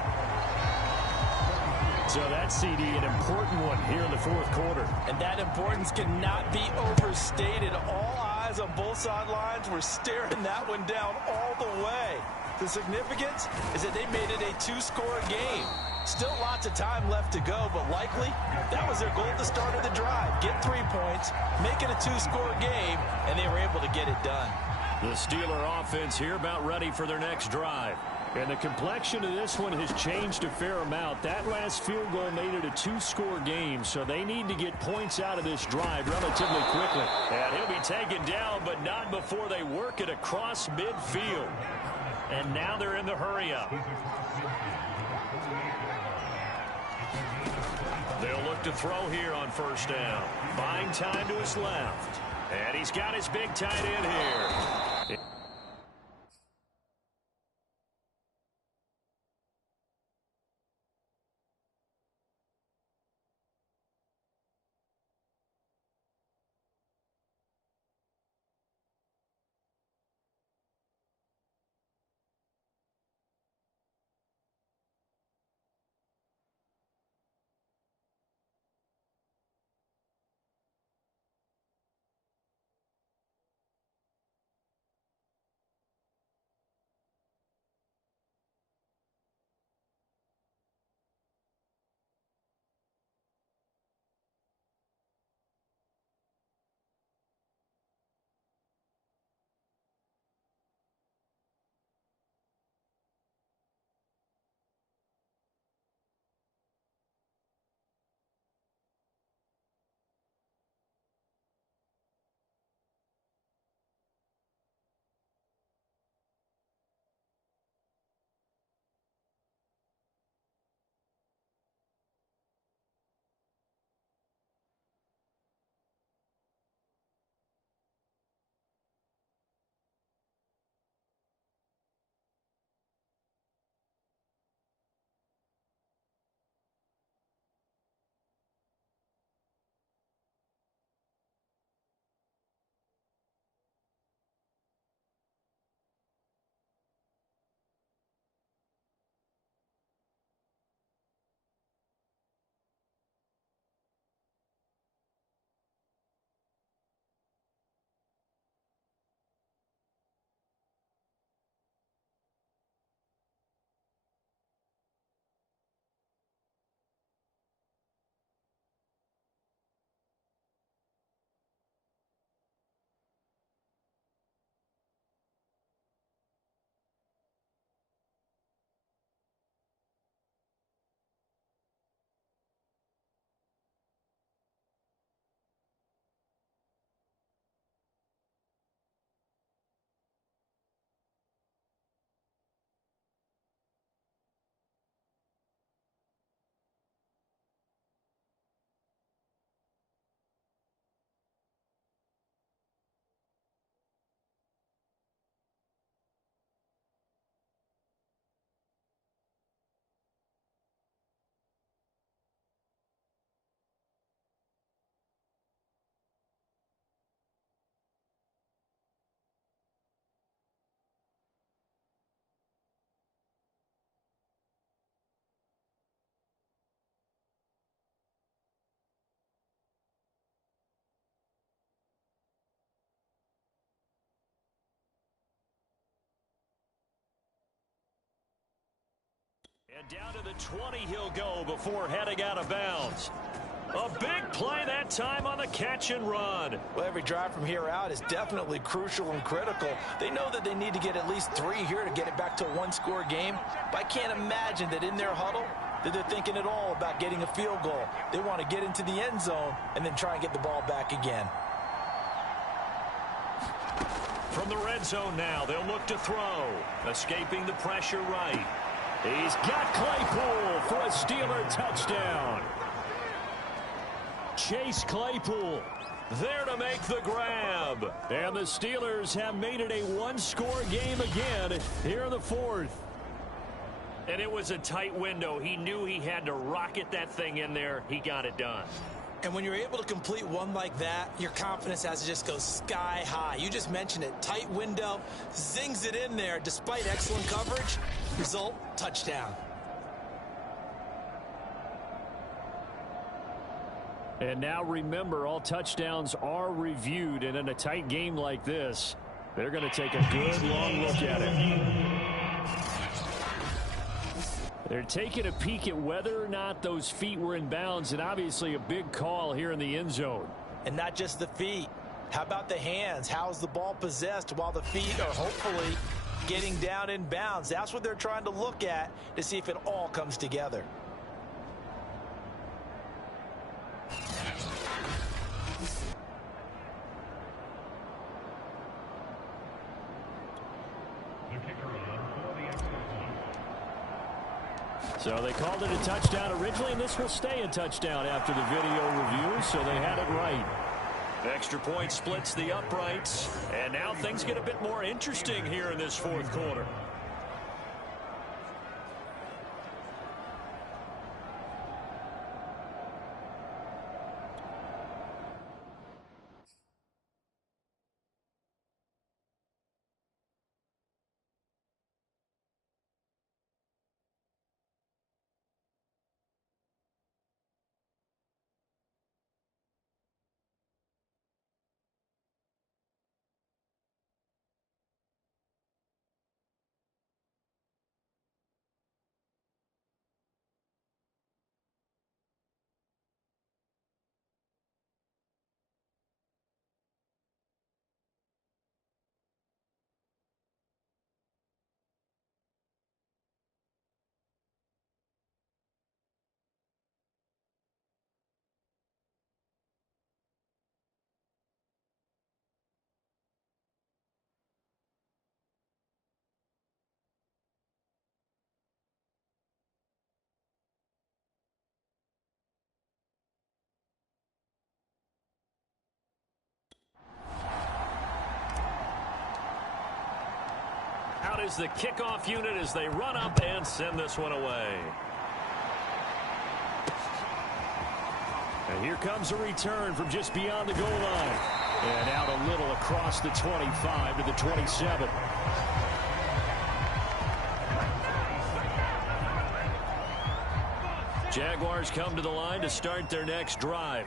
So that CD, an important one here in the 4th quarter. And that importance cannot be overstated. All eyes on both sidelines were staring that one down all the way. The significance is that they made it a 2-score game. Still lots of time left to go, but likely that was their goal at the start of the drive. Get 3 points, make it a 2-score game, and they were able to get it done. The Steeler offense here about ready for their next drive. And the complexion of this one has changed a fair amount. That last field goal made it a 2-score game, so they need to get points out of this drive relatively quickly. And he'll be taken down, but not before they work it across midfield. And now they're in the hurry-up. They'll look to throw here on 1st down. Buying time to his left. And he's got his big tight end here. And down to the 20 he'll go before heading out of bounds. A big play that time on the catch and run. Well, every drive from here out is definitely crucial and critical. They know that they need to get at least 3 here to get it back to a one-score game. But I can't imagine that in their huddle that they're thinking at all about getting a field goal. They want to get into the end zone and then try and get the ball back again. From the red zone now, they'll look to throw. Escaping the pressure right. He's got Claypool for a Steeler touchdown. Chase Claypool there to make the grab. And the Steelers have made it a one-score game again here in the fourth. And it was a tight window. He knew he had to rocket that thing in there. He got it done. And when you're able to complete one like that, your confidence has to just go sky high. You just mentioned it. Tight window, zings it in there despite excellent coverage. Result, touchdown. And now remember, all touchdowns are reviewed, and in a tight game like this, they're going to take a good long look at it. They're taking a peek at whether or not those feet were in bounds, and obviously a big call here in the end zone. And not just the feet. How about the hands? How's the ball possessed while the feet are hopefully getting down in bounds? That's what they're trying to look at to see if it all comes together. So they called it a touchdown originally, and this will stay a touchdown after the video review, so they had it right. Extra point splits the uprights, and now things get a bit more interesting here in this fourth quarter. Out is the kickoff unit as they run up and send this one away. And here comes a return from just beyond the goal line. And out a little across the 25 to the 27. Jaguars come to the line to start their next drive.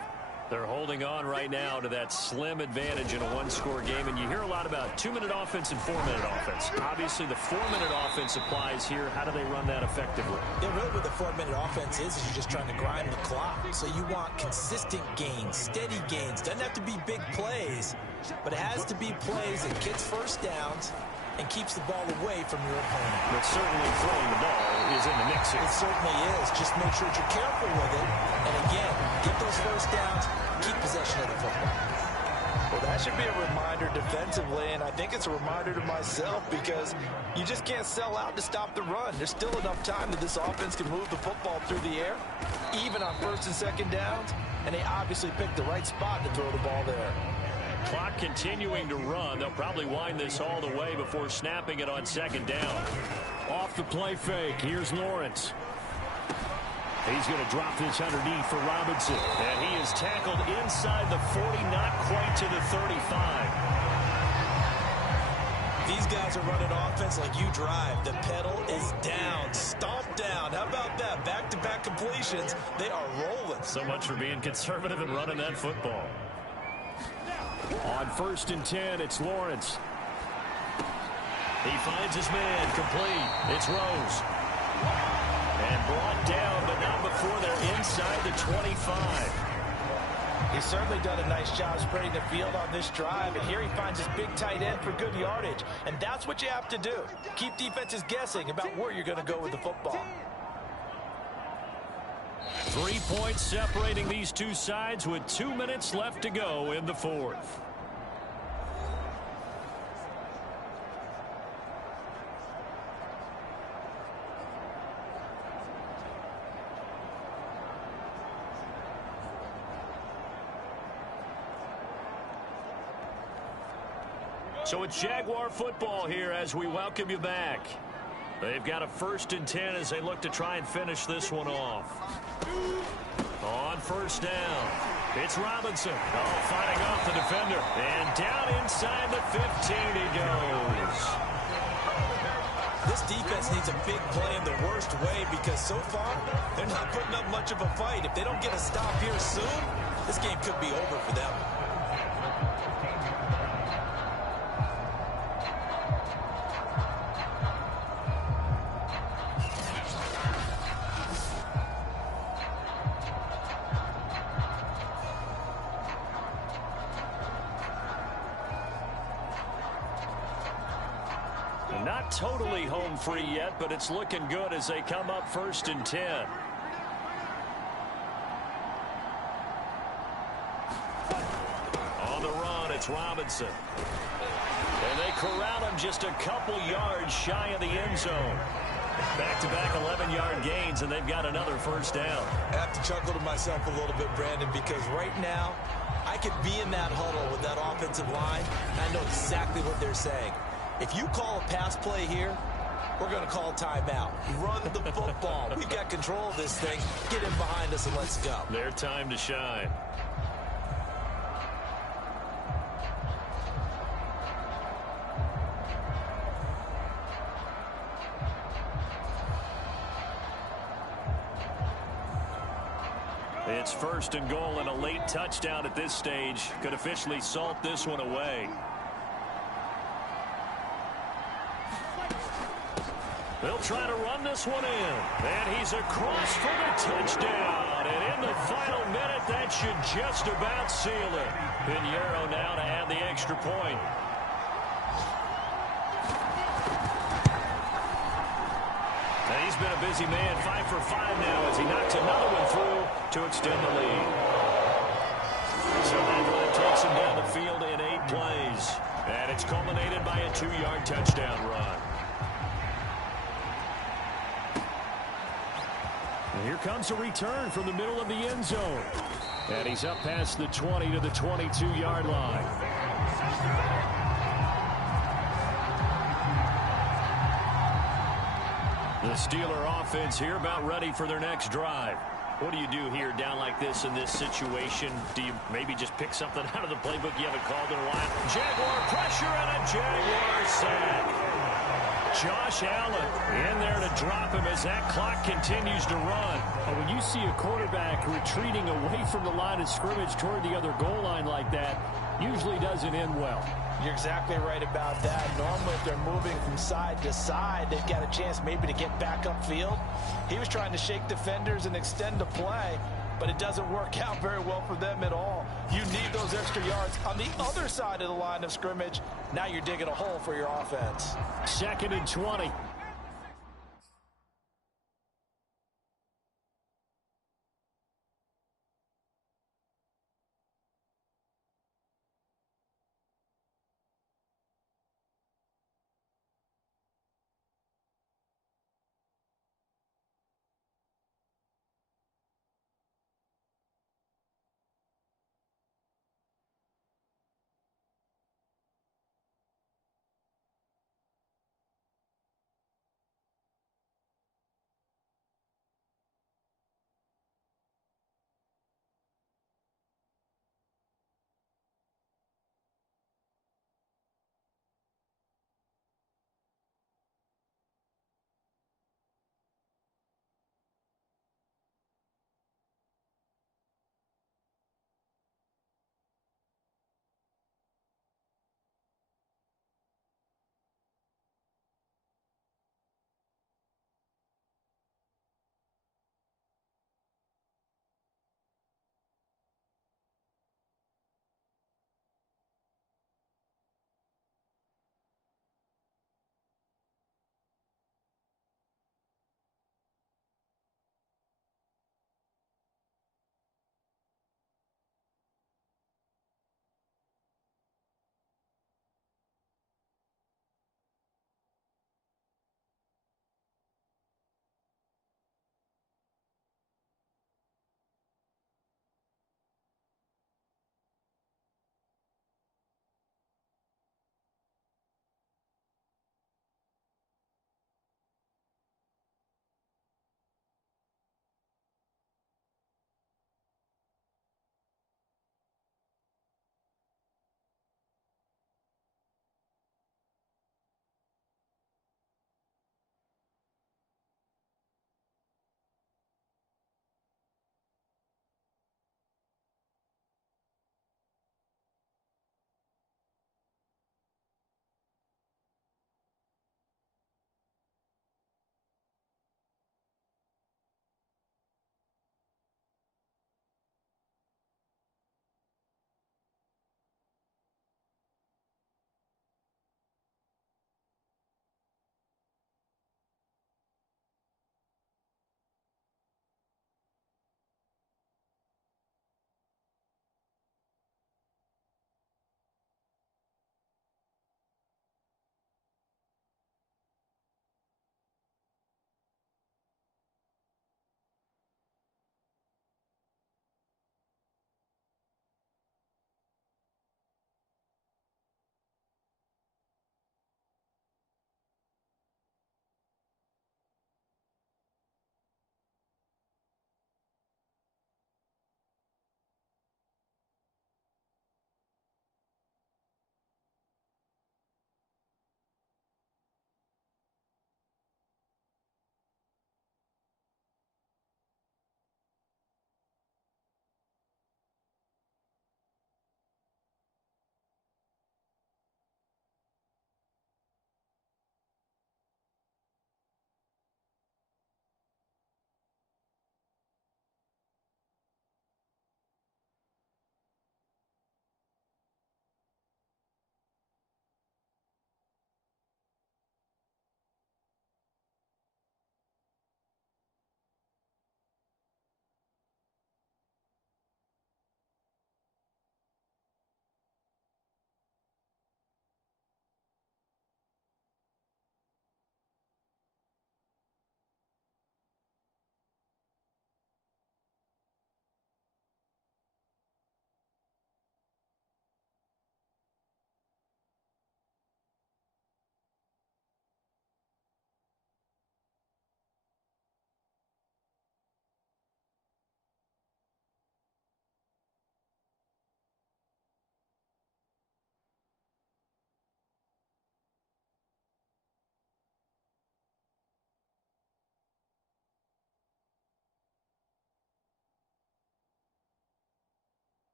They're holding on right now to that slim advantage in a one-score game, and you hear a lot about 2-minute offense and 4-minute offense. Obviously, the 4-minute offense applies here. How do they run that effectively? Yeah, really what the 4-minute offense is you're just trying to grind the clock. So you want consistent gains, steady gains. Doesn't have to be big plays, but it has to be plays that gets first downs and keeps the ball away from your opponent. But certainly throwing the ball is in the mix here. It certainly is. Just make sure that you're careful with it. And again, get those first downs, keep possession of the football. Well, that should be a reminder defensively, and I think it's a reminder to myself because you just can't sell out to stop the run. There's still enough time that this offense can move the football through the air, even on first and second downs, and they obviously picked the right spot to throw the ball there. Clock continuing to run. They'll probably wind this all the way before snapping it on second down. Off the play fake, here's Lawrence. He's going to drop this underneath for Robinson. And he is tackled inside the 40, not quite to the 35. These guys are running offense like you drive. The pedal is down, stomp down. How about that? Back-to-back completions. They are rolling. So much for being conservative and running that football. On 1st and 10, it's Lawrence. He finds his man complete. It's Rose. And brought down, but not before they're inside the 25. He's certainly done a nice job spreading the field on this drive, and here he finds his big tight end for good yardage. And that's what you have to do. Keep defenses guessing about where you're going to go with the football. 3 points separating these two sides with 2 minutes left to go in the fourth. So it's Jaguar football here as we welcome you back. They've got a 1st and 10 as they look to try and finish this one off. On 1st down, it's Robinson. Oh, fighting off the defender. And down inside the 15 he goes. This defense needs a big play in the worst way because so far, they're not putting up much of a fight. If they don't get a stop here soon, this game could be over for them. Not totally home free yet, but it's looking good as they come up 1st and 10. On the run, it's Robinson. And they corral him just a couple yards shy of the end zone. Back-to-back 11-yard gains, and they've got another 1st down. I have to chuckle to myself a little bit, Brandon, because right now, I could be in that huddle with that offensive line, and I know exactly what they're saying. If you call a pass play here, we're going to call timeout. Run the football. We've got control of this thing. Get in behind us and let's go. Their time to shine. It's 1st and goal, and a late touchdown at this stage could officially salt this one away. They'll try to run this one in. And he's across for the touchdown. And in the final minute, that should just about seal it. Pinheiro now to add the extra point. And he's been a busy man, 5 for 5 now as he knocks another one through to extend the lead. So that drive takes him down the field in 8 plays. And it's culminated by a 2-yard touchdown run. Here comes a return from the middle of the end zone. And he's up past the 20 to the 22-yard line. The Steeler offense here about ready for their next drive. What do you do here down like this in this situation? Do you maybe just pick something out of the playbook you haven't called in a while? Jaguar pressure and a Jaguar sack. Josh Allen in there to drop him as that clock continues to run. When you see a quarterback retreating away from the line of scrimmage toward the other goal line like that, usually doesn't end well. You're exactly right about that. Normally, if they're moving from side to side, they've got a chance maybe to get back upfield. He was trying to shake defenders and extend the play, but it doesn't work out very well for them at all. You need those extra yards on the other side of the line of scrimmage. Now you're digging a hole for your offense. 2nd and 20.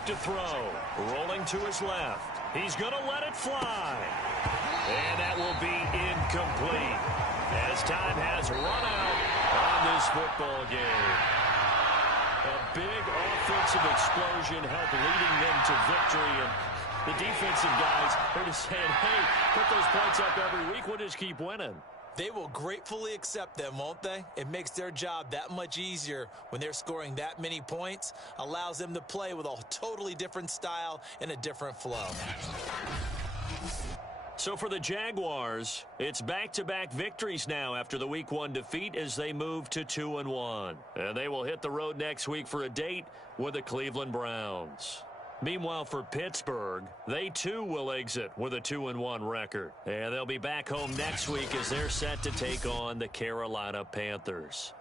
back to throw. Rolling to his left. He's going to let it fly. And that will be incomplete as time has run out on this football game. A big offensive explosion helped leading them to victory. And the defensive guys are just saying, hey, put those points up every week. We'll just keep winning. They will gratefully accept them, won't they? It makes their job that much easier when they're scoring that many points. Allows them to play with a totally different style and a different flow. So for the Jaguars, it's back-to-back victories now after the Week 1 defeat as they move to 2-1. And they will hit the road next week for a date with the Cleveland Browns. Meanwhile, for Pittsburgh, they too will exit with a 2-1 record. And they'll be back home next week as they're set to take on the Carolina Panthers.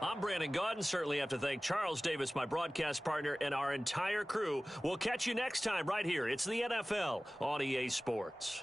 I'm Brandon Gaudin. Certainly have to thank Charles Davis, my broadcast partner, and our entire crew. We'll catch you next time right here. It's the NFL on EA Sports.